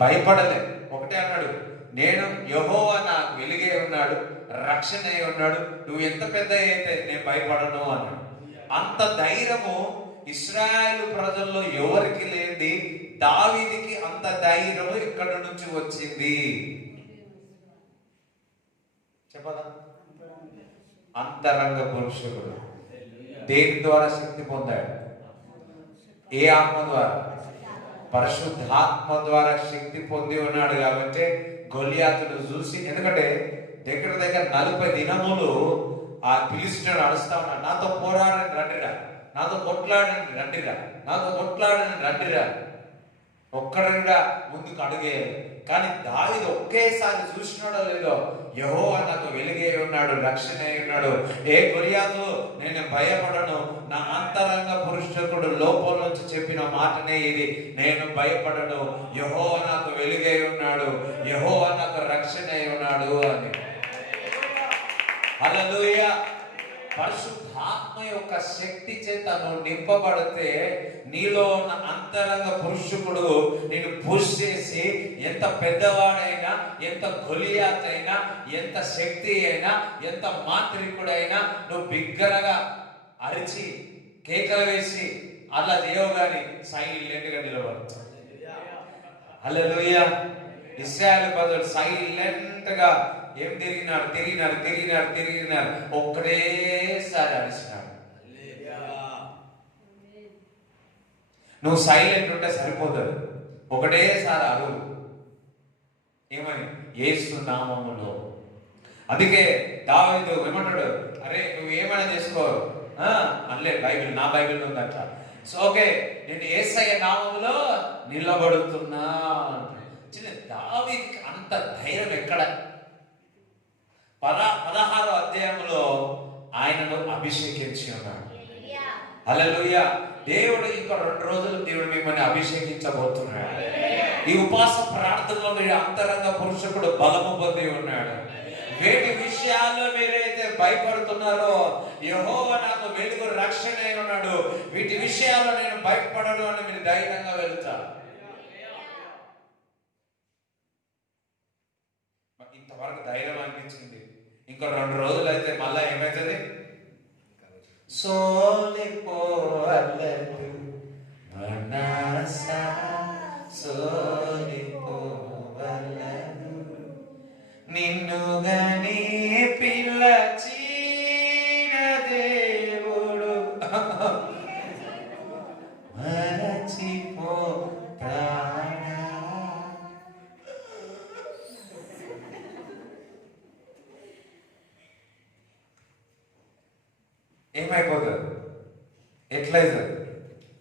భయపడలే. ఒకటే అన్నాడు, నేను యెహోవా నాకు వెలుగే ఉన్నాడు, రక్షణ అయి ఉన్నాడు, నువ్వు ఎంత పెద్ద అయితే నేను భయపడను అన్నాడు. అంత ధైర్యము ఇశ్రాయేలు ప్రజల్లో ఎవరికి లేనిది దావీదుకి అంత ధైర్యము ఎక్కడి నుంచి వచ్చింది చెప్పదా? అంతరంగ పురుషుడు. దేని ద్వారా శక్తి పొందాడు? ఏ ఆత్మ ద్వారా? పరిశుద్ధాత్మ ద్వారా శక్తి పొంది ఉన్నాడు. కాబట్టి గొలియాతును చూసి, ఎందుకంటే దగ్గర 40 దినములు ఆ ఫిలిష్తీయుడు అడుస్తా ఉన్నాడు, నాతో పోరాడని రండిరా, నాతో కొట్లాడని రండిరా, నాతో కొట్లాడని రండిరా. ఒక్కడిగా ముందుకు అడుగేయాలి. కానీ దావీదు ఒకేసారి చూసినాడో లేదో, యెహోవా నాకు వెలుగే ఉన్నాడు, రక్షణ అయి ఉన్నాడు, ఏ గొలియాతు నేను భయపడను, నా అంతరంగ పురుషుడు లోపల నుంచి చెప్పిన మాటనే ఇది, నేను భయపడను, యెహోవా నాకు వెలుగే ఉన్నాడు, యెహోవా నాకు రక్షణ అయి ఉన్నాడు అని. హల్లెలూయా. పరిశుద్ధాత్మ యొక్క శక్తి చేత నువ్వు నింపబడితే నీలో ఉన్న అంతరంగ పురుషుడు నేను పుష్ చేసి ఎంత పెద్దవాడైనా, ఎంత గొలియాత్ అయినా, ఎంత శక్తి అయినా, ఎంత మాంత్రికుడైనా నువ్వు బిగ్గరగా అరిచి కేకలు వేసి అలా దేవు గాని సైలెంట్ గా నిలబడతావు. హల్లెలూయా. ఇశ్రాయేలు ప్రజలు సైలెంట్ గా ఏం తిరిగినాడు ఒక్కడేసారి అరిచినాడు. నువ్వు సైలెంట్ ఉంటే సరిపోతుంది, ఒకటేసారి అరువు. ఏమని? యేసు నామములో. అందుకే దావీదు ఏమంటాడు, అరే నువ్వు ఏమైనా చేసుకో అల్లే, బైబిల్ నా బైబిల్ ఉందట. సో ఓకే, నేను యేసయ్య నామములో నిలబడుతున్నా. దావీదుకి అంత ధైర్యం ఎక్కడ? 16వ అధ్యాయంలో ఆయనను అభిషేకించి ఉన్నాడు. హల్లెలూయా. దేవుడు ఇంకో 2 రోజులు దేవుడు మిమ్మల్ని అభిషేకించబోతున్నాడు. ఈ ఉపవాస ప్రార్థనలో మీరు అంతరంగ పురుషుడు బలము పొంది ఉన్నాడు. వేటి విషయాల్లో మీరైతే భయపడుతున్నారో, యెహోవా నాకు వెలుగు రక్షణ అయి ఉన్నాడు, వీటి విషయాల్లో నేను భయపడను అని మీరు ధైర్యంగా వెళ్తారు. ఇంతవరకు ధైర్యం అనిపించింది, ఇంకో 2 రోజులు అయితే మళ్ళా ఏమైతుంది? సోలిపోవలదు మనసా సోలిపోవలదు, నిన్నుగాని పిలచిన దేవుడు మరచిపోతాడా. ఏమైపోతుంది? ఎట్లయితుంది?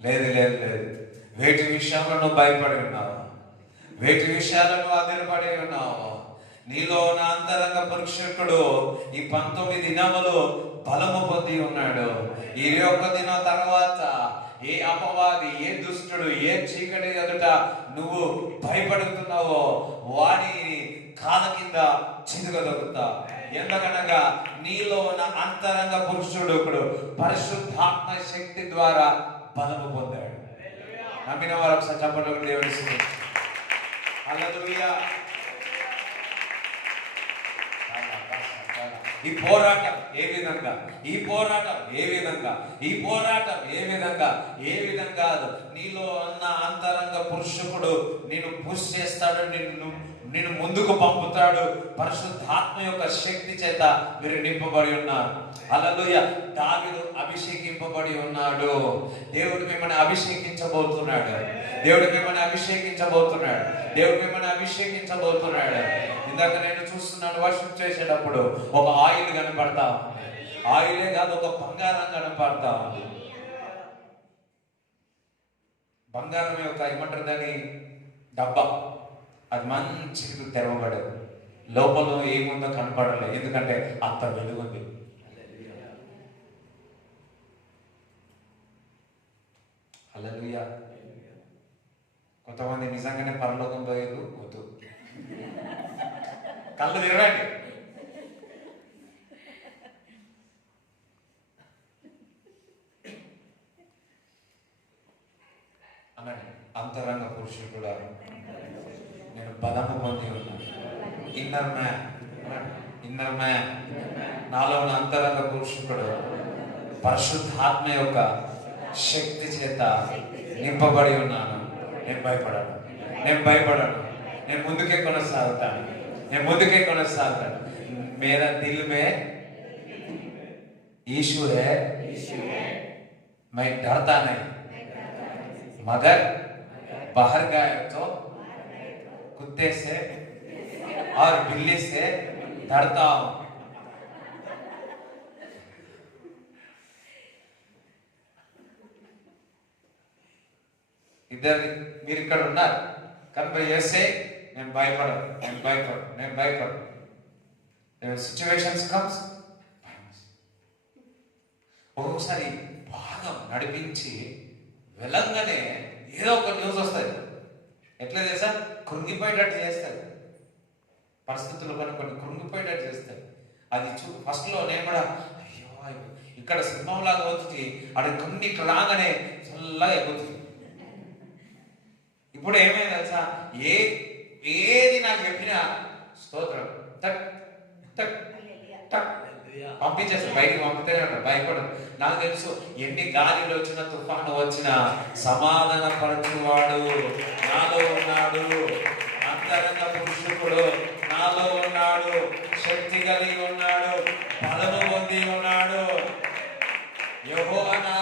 లేదు లేదు లేదు. వేటి విషయంలో నువ్వు భయపడి ఉన్నావు, వేటి విషయాల్లో నువ్వు ఆధారపడి ఉన్నావు. నీలో ఉన్న అంతరంగ పురుషుడు ఈ 19 దినములు బలము పొంది ఉన్నాడు. ఈ 21 దినం తర్వాత ఏ అపవాది, ఏ దుష్టుడు, ఏ చీకటి ఎదుట నువ్వు భయపడుతున్నావో వాడి కాళ్ళ కింద చిదుగదొక్కుతా. ఎందుకనగా నీలో ఉన్న అంతరంగ పురుషుడు ఒకడు పరిశుద్ధాత్మ శక్తి ద్వారా బలము పొందాడు. నమ్మిన వారు ఒకసారి చెప్పండి దేవుని స్తుతి. హల్లెలూయా. ఈ పోరాటం ఏ విధంగా, ఈ పోరాటం ఏ విధంగా, ఈ పోరాటం ఏ విధంగా, ఏ విధంగా నీలో ఉన్న అంతరంగ పురుషుడు నిన్ను పుష్ చేస్తాడు, నిన్ను ముందుకు పంపుతాడు. పరిశుద్ధాత్మ యొక్క శక్తి చేత మీరు నింపబడి ఉన్నారు. హల్లెలూయా. దావీదు అభిషేకింపబడి ఉన్నాడు. దేవుడు మిమ్మల్ని అభిషేకించబోతున్నాడు. దేవుడు మిమ్మల్ని అభిషేకించబోతున్నాడు. దేవుడు మిమ్మల్ని అభిషేకించబోతున్నాడు. ఇందాక నేను చూస్తున్నాను, వర్షిప్ చేసేటప్పుడు ఒక ఆయిల్ కనపడతా, ఆయిలే కాదు ఒక బంగారం కనపడతా. బంగారం యొక్క ఏమంటారు దాన్ని, డబ్బా, అది మంచిగా తెరవబడదు, లోపల ఏముందో కనపడలేదు, ఎందుకంటే అంత వెలుగుంది. హల్లెలూయా. కొంతమంది నిజంగానే పరలోకం పోయేది వద్దు, కళ్ళు తెరవండి. అనండి, అంతరంగ పురుషుడు కూడా నేను బలము పొంది ఉన్నాను. ఇన్నర్ మ్యాన్, ఇన్నర్ మ్యాన్, నాలో ఉన్న అంతరంగ పురుషుడు పరిశుద్ధాత్మ యొక్క శక్తి చేత నింపబడి ఉన్నాను. నేను భయపడను, నేను భయపడను, నేను ముందుకే కొనసాగుతాను, నేను ముందుకే కొనసాగుతాను. मेरा दिल में यीशु है, मैं डरता नहीं, मगर बाहर गए तो कुत्ते से और बिल्ली से डरता हूं. ఇద్దరు మీరు ఇక్కడ ఉన్నారు కనుక చేస్తే నేను భయపడను, నేను భయపడను, నేను భయపడను. సిచ్యువేషన్స్ కమ్స్, ఒక్కొక్కసారి బాగా నడిపించి వెళ్ళంగానే ఏదో ఒక న్యూస్ వస్తుంది. ఎట్లా చేసా, కృంగిపోయేటట్టు చేస్తారు పరిస్థితులు, కొన్ని కృంగిపోయేటట్టు చేస్తాయి. అది ఫస్ట్లో నేను కూడా అయ్యో ఇక్కడ సింహంలాగా అవుతుంది, అది కొన్ని రాగానే చల్లగా అయిపోతుంది. ఇప్పుడు ఏమైంది తెలుసా, ఏది నాకు చెప్పినా స్తోత్రం టక్ టక్ టక్ పంపించేస్తాను, బయటికి పంపితేనే ఉంటాను, భయపడదు. నాకు తెలుసు ఎన్ని గాలిలో వచ్చినా, తుఫాను వచ్చినా సమాధాన పరచువాడు నాలో ఉన్నాడు. అంతరంగ పురుషుడు నాలో ఉన్నాడు. శక్తి కలిగి ఉన్నాడు, బలము పొంది ఉన్నాడు. యెహోవా నా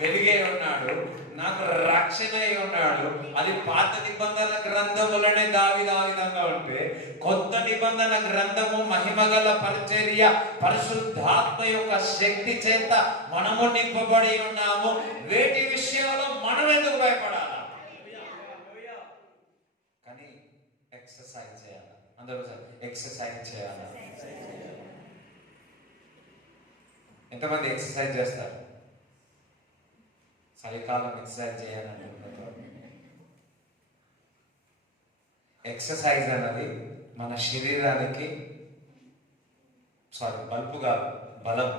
వెలుగే ఉన్నాడు, నాకు రక్షణ అయి ఉన్నాడు. అది పాత నిబంధన గ్రంథములనే దావీదు ఆ విధంగా ఉంటే, కొత్త నిబంధన గ్రంథము మహిమగల పరిచర్య పరిశుద్ధాత్మ యొక్క శక్తి చేత మనము నింపబడి ఉన్నాము. వేటి విషయంలో మనం ఎందుకు భయపడాలి? కానీ ఎక్సర్సైజ్ చేయాలి. అందరూ ఎక్సర్సైజ్ చేయాలి. ఎంతమంది ఎక్సర్సైజ్ చేస్తారు? చలికాలం ఎక్సర్సైజ్ చేయాలని ఎక్సర్సైజ్ అన్నది మన శరీరానికి బల్పుగా బలం.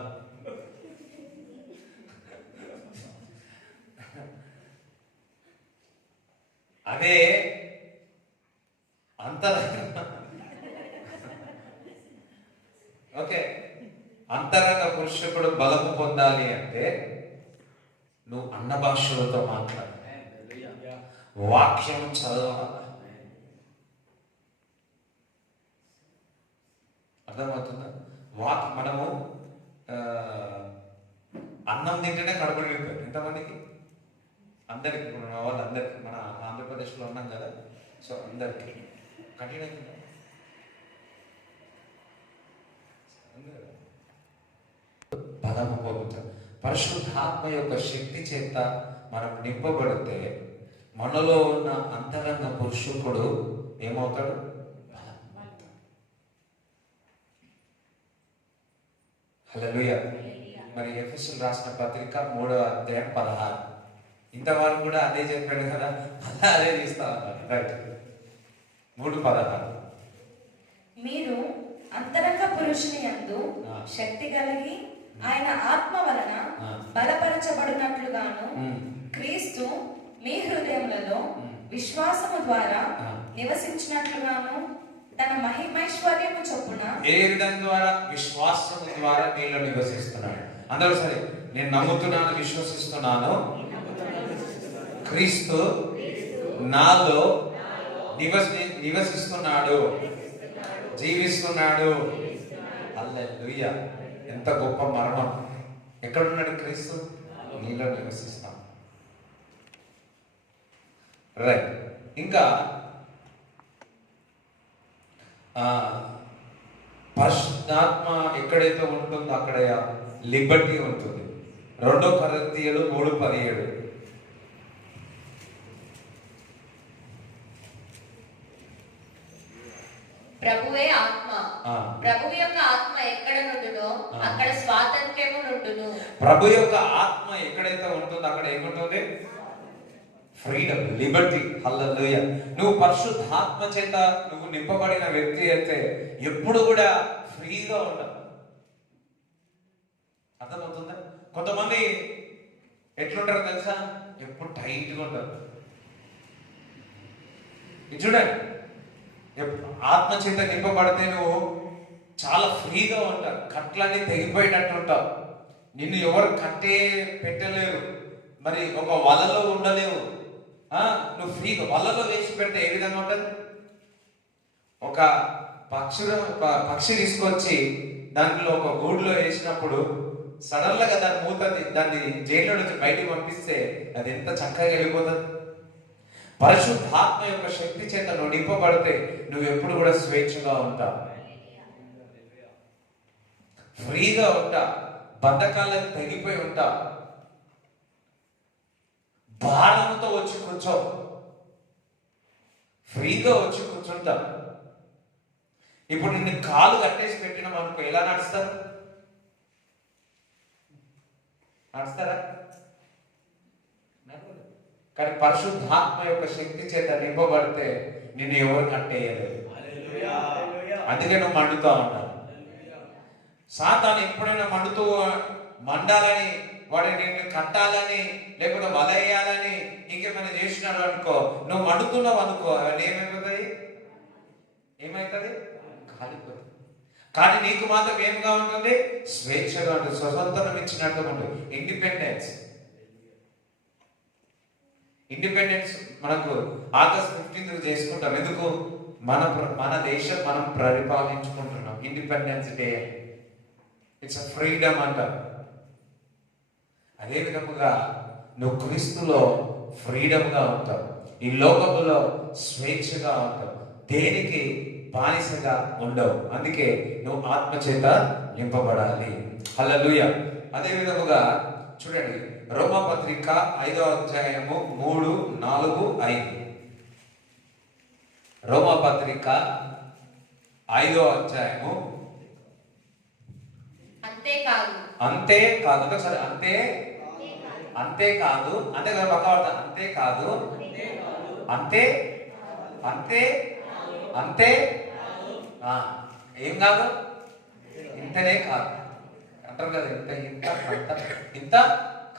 అదే ఓకే, అంతరంగ పురుషుడు బలము పొందాలి అంటే నువ్వు అన్న భాషలతో మాట్లాడాలి, వాక్యం చదవాలి. అర్థమవుతుందా? మనము అన్నం తింటేనే కడుపు నింపారు. ఎంతమందికి? అందరికి. వాళ్ళందరికీ మన ఆంధ్రప్రదేశ్లో ఉన్నాం కదా, సో అందరికి కంటిన్యూ బలము పొందుతాం. పరిశుద్ధాత్మ యొక్క శక్తి చేత మనం నింపబడితే మనలో ఉన్న అంతరంగ పురుషుడు ఏమవుతాడు? హల్లెలూయా. మరి ఎఫెసీయులకు రాసిన పత్రిక 3వ అధ్యాయం 16. ఇంతవరకు కూడా అదే చెప్పాడు కదా, అలా అదే తీస్తా ఉన్నారు. రైట్, 3:16. మీరు అంతరంగ పురుషుని యందు శక్తి కలిగి ఆయన ఆత్మ వలన బలపరచబడినట్లుగాను క్రీస్తు మీ హృదయములలో విశ్వాసము ద్వారా నివసించినట్లుగాను తన మహిమైశ్వర్యము చొప్పున. ఏ విధం ద్వారా? విశ్వాసము ద్వారా మీలో నివసిస్తున్నాడు. అందరూ సరే, నేను నమ్ముతున్నాను, విశ్వసిస్తున్నాను, క్రీస్తు నాలో నివసిస్తున్నాడు, జీవిస్తున్నాడు. హల్లెలూయా. ఎంత గొప్ప మరణం! ఎక్కడున్నాడు క్రీస్తు? నీలో నివసిస్తాం. రైట్. ఇంకా పరిశుద్ధాత్మ ఎక్కడైతే ఉంటుందో అక్కడ లిబర్టీ ఉంటుంది. 2 కొరింథీయులు 3:17. ప్రభువే ఆత్మ, ప్రభు యొక్క ఆత్మ ఎక్కడ నుండునో అక్కడ స్వాతంత్ర్యము నుండును. ప్రభు యొక్క ఆత్మ ఎక్కడైతే ఉంటుందో అక్కడ ఏముంటుంది? Freedom, liberty. హల్లెలూయా. నువ్వు పరిశుద్ధాత్మ చేత నువ్వు నింపబడిన వ్యక్తి అయితే ఎప్పుడు కూడా ఫ్రీగా ఉంటావు. అర్థమవుతుందా? కొంతమంది ఎట్లుంటారో తెలుసా? ఎప్పుడు టైట్గా ఉంటారు. చూడండి, ఆత్మ చేత నింపబడితే నువ్వు చాలా ఫ్రీగా ఉంటావు. కట్లన్నీ తెగిపోయేటట్టు ఉంటావు. నిన్ను ఎవరు కట్టే పెట్టలేరు. మరి ఒక వలలో ఉండలేవు. నువ్వు ఫ్రీగా వలలో వేసి పెడితే ఏ విధంగా ఉంటుంది? ఒక పక్షి తీసుకొచ్చి దాంట్లో ఒక గూడులో వేసినప్పుడు సడన్ గా దాన్ని జైల్లో నుంచి బయటికి పంపిస్తే అది ఎంత చక్కగా వెళ్ళిపోతుంది. పరిశుద్ధాత్మ యొక్క శక్తి చేత నువ్వు నింపబడితే నువ్వు ఎప్పుడు కూడా స్వేచ్ఛగా ఉంటావు, ఫ్రీగా ఉంటా, బద్ధకాలకు తెగిపోయి ఉంటా. భారంతో వచ్చి కూర్చో, ఫ్రీగా వచ్చి కూర్చుంటా. ఇప్పుడు నిన్ను కాలు కట్టేసి పెట్టినాం అనుకో, ఎలా నడుస్తారు? నడుస్తారా? కానీ పరిశుద్ధాత్మ యొక్క శక్తి చేత నింపబడితే నిన్ను ఎవరు కట్టేయలేదు. అందుకే నువ్వు మండుతూ ఉంటావు. సాతాను ఎప్పుడైనా మండాలని, వాడు నిన్ను కట్టాలని, లేకపోతే వలయ్యాలని ఇంకేమైనా చేసినాడు అనుకో, నువ్వు మండుతున్నావు అనుకో, అవన్నీ ఏమవుతుంది? కాలిపోతుంది. కానీ నీకు మాత్రం ఏమిగా ఉంటుంది? స్వేచ్ఛగా ఉంటుంది, స్వతంత్రం ఇచ్చినట్టు ఉంటుంది. ఇండిపెండెన్స్ మనకు ఆగస్ట్ 15 చేసుకుంటాం. ఎందుకు? మన దేశం మనం పరిపాలించుకుంటున్నాం. Independence day, it's a freedom అంటారు. అదే విధముగా నువ్వు క్రీస్తులో ఫ్రీడమ్గా ఉంటావు, ఈ లోకములో స్వేచ్ఛగా ఉంటావు, దేనికి బానిసగా ఉండవు. అందుకే నువ్వు ఆత్మ చేత నింపబడాలి. హల్లెలూయా. అదే విధముగా చూడండి, రోమాపత్రిక 5వ అధ్యాయము 3, 4, 5. రోమాపత్రిక 5వ అధ్యాయము. అంతేకాదు ఒకసారి అంతేకాదు అంటే పక్క అంతేకాదు అంతే ఏం కాదు, ఇంతనే కాదు అంటారు కదా, ఇంత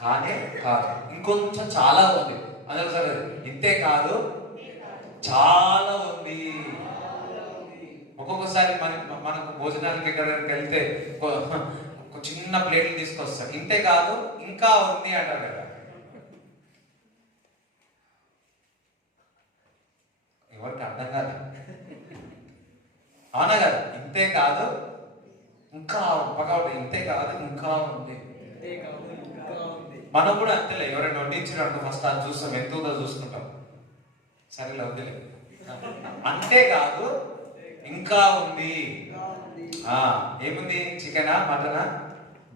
కానే కాదు, ఇంకొంచెం చాలా ఉంది. అందులో సరే ఇంతే కాదు, చాలా ఉంది. ఒక్కొక్కసారి మనకు భోజనానికి ఎక్కడికి వెళ్తే ఒక చిన్న ప్లేట్లు తీసుకొస్తారు, ఇంతే కాదు ఇంకా ఉంది అంటారు కదా. ఎవరికి అర్థం కాదు, అవునా కదా? ఇంతే కాదు ఇంకా ఇంతే కాదు ఇంకా ఉంది. మనం కూడా అంతేలే, ఎవరైనా వడ్డించినట్టు ఫస్ట్ అది చూస్తాం, ఎంత ఉందో చూసుకుంటాం. సరేలే వద్దులే, అంతేకాదు ఇంకా ఉంది. ఏముంది? చికెనా, మటనా,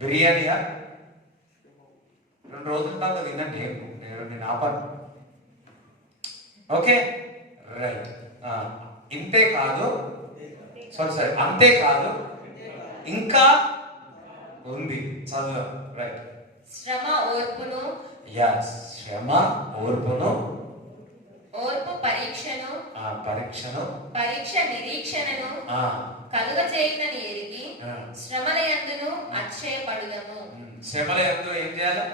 బిర్యానీయా? 2 రోజుల తర్వాత తినండి, నేను ఆపను. Okay right. ఇంతే కాదు, సారీ అంతేకాదు ఇంకా ఉంది. చదువు రైట్. శ్రమ ఓర్పును, ఓర్పు పరీక్షను, పరీక్ష నిరీక్షణను కలుగజేయునని ఎరిగి శ్రమల యందును అతిశయపడుదము. శ్రమల యందు ఏం చేయాలి?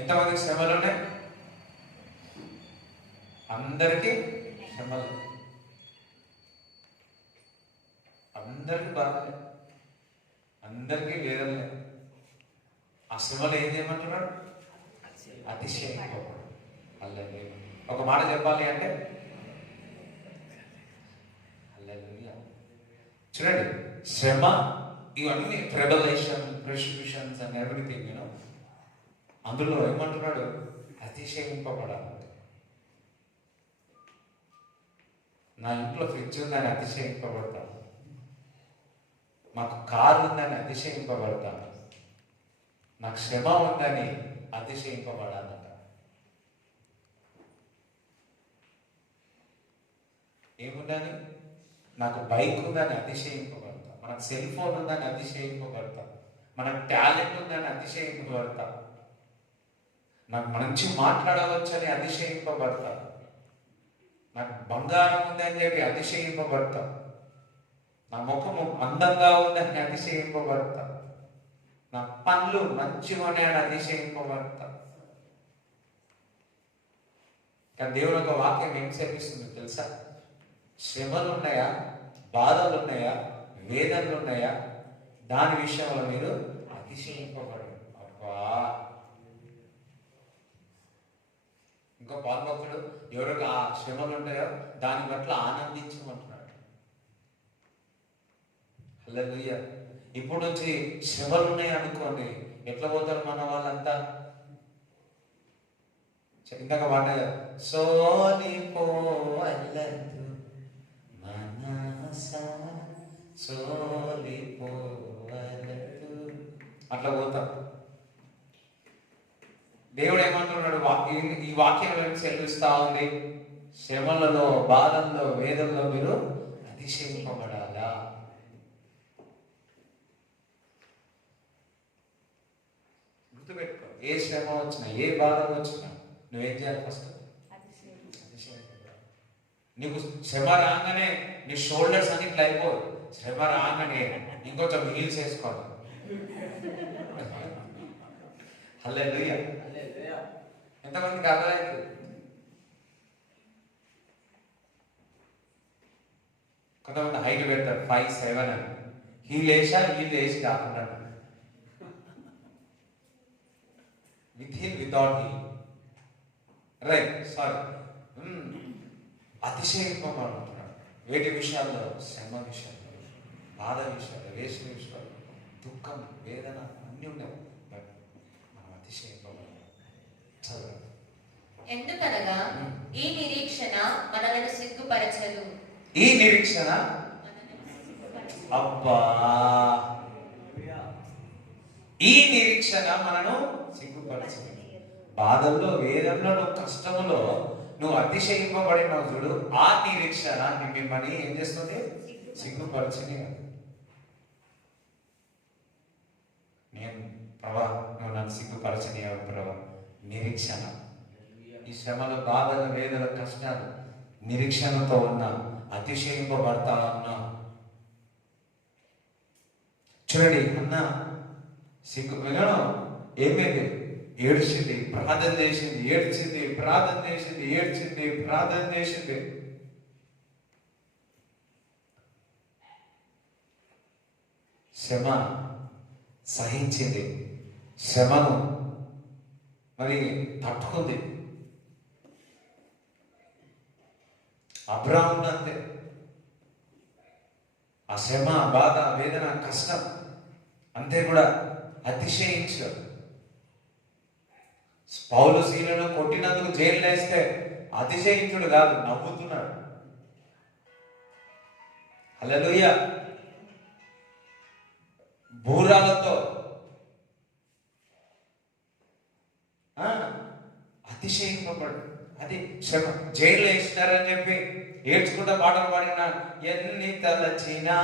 ఎంతమందికి శ్రమలు ఉన్నాయి? అందరికీ శ్రమలు, అందరికీ బాధలే, అందరికీ వేదనలే. ఆ శ్రమలు ఏం చేయమంటున్నాడు? అతిశయింపబడు. హల్లెలూయా. ఒక మాట చెప్పాలి అంటే హల్లెలూయా. చూడండి, శ్రమ ఇవన్నీ ట్రిబులేషన్, ప్రిసిక్యూషన్స్ అండ్ ఎవ్రీథింగ్, అందులో ఏమంటున్నాడు? అతిశయింపబడాలి. నా ఇంట్లో ఫ్రిడ్జ్ ఉందని అతిశయింపబడతాను, మాకు కారు ఉందని అతిశయింపబడతాను, నాకు శ్రమ ఉందని అతిశయింపబడాలట. ఏముందని? నాకు బైక్ ఉందని అతిశయింపబడతా, మనకు సెల్ ఫోన్ ఉందని అతిశయింపబడతా, మనకు టాలెంట్ ఉందని అతిశయింపబడతా, నాకు మంచి మాట్లాడవచ్చని అతిశయింపబడతా, నాకు బంగారం ఉందని చెప్పి అతిశయింపబడతా, నా ముఖము అందంగా ఉందని అతిశయింపబడతా, నా పనులు మంచిగా ఉన్నాయని అతిశయింపబడతా. కానీ దేవుని ఒక వాక్యం ఏం చేపిస్తుంది తెలుసా? శ్రమలు ఉన్నాయా, బాధలు ఉన్నాయా, వేదనలు ఉన్నాయా, దాని విషయంలో మీరు అతిశయింపబడు. అబ్బా, ఇంకో పాల్భక్తుడు ఎవరికి ఆ శ్రమలు ఉంటాయో దాని పట్ల ఆనందించమంటున్నాడు. హల్లెలూయా. ఇప్పుడు నుంచి శ్రమలు ఉన్నాయి అనుకోండి, ఎట్లా పోతారు మన వాళ్ళంతా? ఇందాక పాట సోలిపోవలదు మనసా సోలిపోవలదు, అట్లా పోతాం. దేవుడు ఏమంటున్నాడు? ఈ వాక్యం సెలవిస్తా ఉంది, శ్రమలలో, బాధల్లో, వేదనలో మీరు అతిశయింపబడాలా. గుర్తుపెట్టుకో, ఏ శ్రమ వచ్చినా, ఏ బాధ వచ్చినా నువ్వేం చేయాలి? ఫస్ట్ నీకు శ్రమ రాగానే నీ షోల్డర్స్ అన్ని ఇట్లా అయిపోదు. శ్రమ రాగానే ఇంకొంచెం హీల్స్ వేసుకోవాలి. హల్లెలూయా. ఎంతమందికి అర్థమైంది? కొంతమంది హైట్ పెడతారు 5'7" అని, హీల్ వేసి కాకుండా with heel, without heel. Right, sorry. అతిశయింపబడుతున్నాడు. వేటి విషయాల్లో? శ్రమ విషయంలో. బాధ విషయాలు, వేసిన విషయాలు, దుఃఖం, వేదన అన్నీ ఉన్నాయి. బట్ మనం అతిశయింపబడాలి. చదవండి. ఎందుకనగా ఈ నిరీక్షణ మనలను సిగ్గుపరచదు. ఈ నిరీక్షణ, అబ్బా, ఈ నిరీక్షణ మనను సిగ్గుపరచదు. బాధల్లో, వేదనలో, కష్టములో నువ్వు అతిశయింపబడినావు చూడు, ఆ నిరీక్షణ మిమ్మల్ని ఏం చేస్తుంది? సిగ్గుపరచని. నేను ప్రభా, నువ్వు నన్ను సిగ్గుపరచని ప్రభా. నిరీక్షణ, ఈ శ్రమల, బాధల, వేదన, కష్టాలు నిరీక్షణతో ఉన్నా, అతిశయింపబడతా ఉన్నా. చూడండి, అన్న సిగ్గు ఏమైంది? ఏడ్చింది, ప్రార్థన చేసింది, ఏడ్చింది, ప్రార్థన చేసింది, ఏడ్చింది, ప్రార్థన చేసింది. శ్రమ సహించింది, శ్రమను మరి తట్టుకుంది. అబ్రాహాము అంతే. ఆ శ్రమ, బాధ, వేదన, కష్టం అంతే కూడా అతిశయించాడు. పౌలు శీలను కొట్టినందుకు జైలు వేస్తే అతిశయించుడు కాదు, నవ్వుతున్నాడు. హల్లెలూయా. బూరాలతో అతిశయింపబడు. అది శ్రమ. జైలు వేసినారని చెప్పి ఏడ్చుకుంటా పాటలు పాడినా, ఎన్ని తలచినా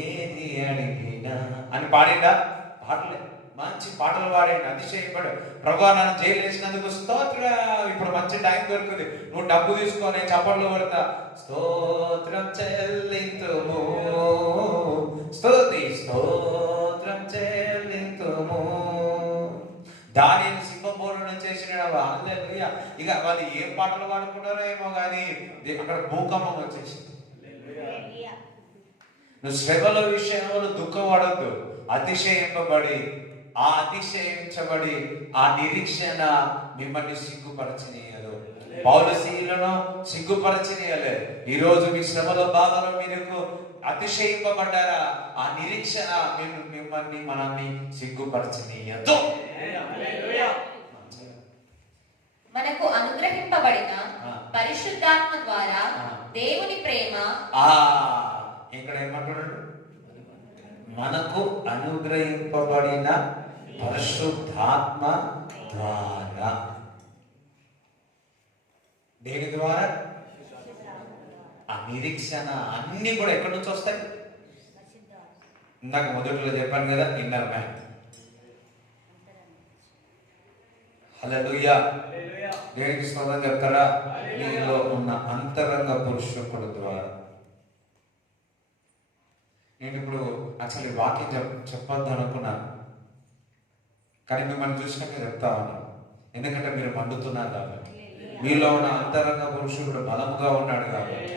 ఏది అడిగినా అని పాడిందా? పాటలే, మంచి పాటలు పాడండి, అతిశయపడు. ప్రభువా, నన్ను జైలు వేసినందుకు స్తోత్రం. ఇప్పుడు మంచి టైం దొరుకుతుంది, నువ్వు డబ్బు తీసుకొని చప్పట్లు కొడతా, స్తోత్రం చెల్లింతుము, స్తోత్రం చెల్లింతుము. దానిని సింహంబోరును చేసిన హల్లెలూయా. ఇక వాళ్ళు ఏం పాటలు పాడుకున్నారో ఏమో కానీ అక్కడ భూకంపం వచ్చేసింది. నువ్వు శ్రమల విషయంలో దుఃఖం పడద్దు, అతిశయింపబడి, ఆ అతిశయించబడి ఆ నిరీక్షణ మిమ్మల్ని సిగ్గుపరచనీయదు. పౌలు శీలను సిగ్గుపరచనీయలే. ఈ రోజు మీ శ్రమలో, బాధలో మీరు అతిశయింపబడ్డారా? ఆ నిరీక్షణ మిమ్మల్ని, మనల్ని సిగ్గుపరచనీయదు. మనకు అనుగ్రహింపబడిన పరిశుద్ధాత్మ ద్వారా దేవుని ప్రేమ. ఇక్కడ ఏమంటున్నాడు? మనకు అనుగ్రహింపబడిన పరిశుద్ధాత్మ ద్వారా. దేని ద్వారా? ఆ నిరీక్షణ అన్ని కూడా ఎక్కడి నుంచి వస్తాయి? ఇందాక మొదట్లో చెప్పాను కదా, ఇన్నర్ మ్యాన్. హల్లెలూయా. దేనికి స్తోత్రం చెప్తారా? నీలో ఉన్న అంతరంగ పురుషుడు ద్వారా. నేను ఇప్పుడు యాక్చువల్లీ వాక్యం చెప్పొద్దు అనుకున్నాను, కానీ మిమ్మల్ని చూసినాక చెప్తా ఉన్నాను. ఎందుకంటే మీరు మండుతున్నారు కాబట్టి, మీలో ఉన్న అంతరంగ పురుషుడు బలముగా ఉన్నాడు కాబట్టి,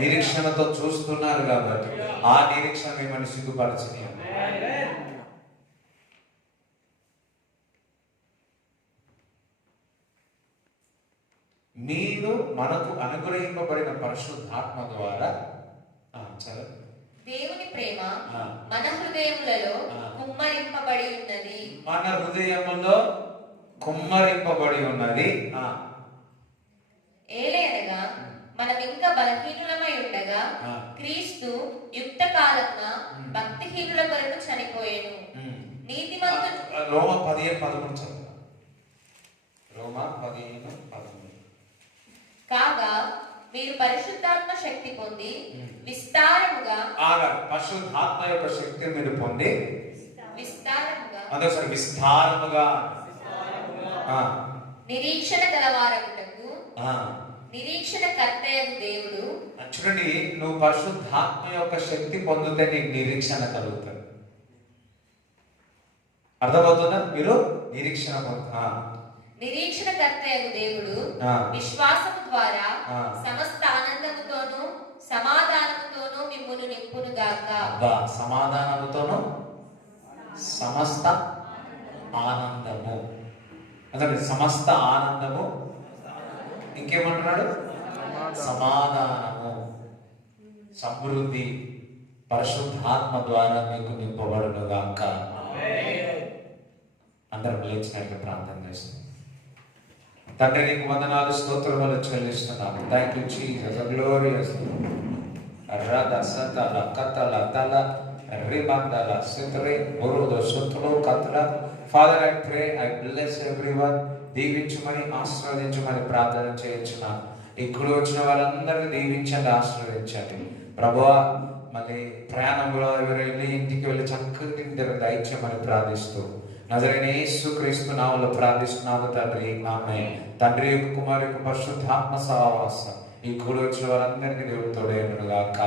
నిరీక్షణతో చూస్తున్నారు కాబట్టి, ఆ నిరీక్షణ మిమ్మల్ని సిగ్గుపరచని. మీరు మనకు అనుగ్రహింపబడిన పరిశుద్ధాత్మ ద్వారా దేవుని ప్రేమ మన హృదయములలో కుమ్మరింపబడి ఉన్నది. మన హృదయములో కుమ్మరింపబడి ఉన్నది. ఏలయనగా మనం ఇంకా బలహీనులమై ఉండగా క్రీస్తు యుక్త కాలమున భక్తిహీనుల కొరకు చనిపోయాను. నీతిమంతుడు. రోమా 15:13 చదువు. రోమా 15:13. కాగా మీరు పరిశుద్ధాత్మ శక్తి పొంది విస్తారముగా. పరిశుద్ధాత్మ యొక్క శక్తి మీరు పొంది విస్తారముగా, అందరూ విస్తారముగా నిరీక్షణ గలవారగుటకు నిరీక్షణ కర్తయగు దేవుడు. చూడండి, నువ్వు పరిశుద్ధాత్మ యొక్క శక్తి పొందితే నీకు నిరీక్షణ కలుగుతుంది. అర్థమవుతుందా? మీరు నిరీక్షణ నిరీక్షణ కర్తయగు దేవుడు విశ్వాసము ద్వారా సమస్త ఆనందముతోను సమాధానముతోను మిమ్మును నింపును గాక. సమాధానముతోను సమస్త ఆనందము. అదే సమస్త ఆనందము. ఇంకేమంటున్నాడు? సమాధానము, సమృద్ధి, పరిశుద్ధాత్మ ద్వారా మీకు నింపబడును గాక. అందరం లేచినట్టు ప్రార్థన చేస్తాం. తండ్రి నీకు వందనాలు స్తోత్రములు చెల్లిస్తున్నాము. థ్యాంక్ యూ జీసస్, గ్లోరియస్ రద సతల కతల తల రిబందల సిత్రే బురుద సుత్లో కతల. Father I pray, I bless everyone. దీవించమని ఆశీర్వదించమని ప్రార్థన చేయించున్నాను. ఇక్కడ వచ్చిన వారందరినీ దీవించండి, ఆశీర్వదించండి ప్రభువా. మళ్ళీ ప్రయాణంలో ఎవరు వెళ్ళి ఇంటికి వెళ్ళి చక్కటి దయచేయమని ప్రార్థిస్తూ నజరైన యేసుక్రీస్తు నామములో ప్రార్థిస్తున్నాము తండ్రి, ఆమేన్. తండ్రి యొక్క కుమారు యొక్క పరిశుద్ధాత్మ సహవాసం ఈ కూడి వచ్చిన వారందరికీ దేవుడు తోడేయును గాక.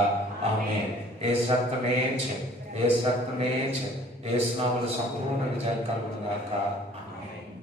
ఆమేన్. యేసు రక్తమే చేయి, యేసు రక్తమే చేయి, యేసు నామములో సంపూర్ణ విజయం కలుగును గాక. ఆమేన్.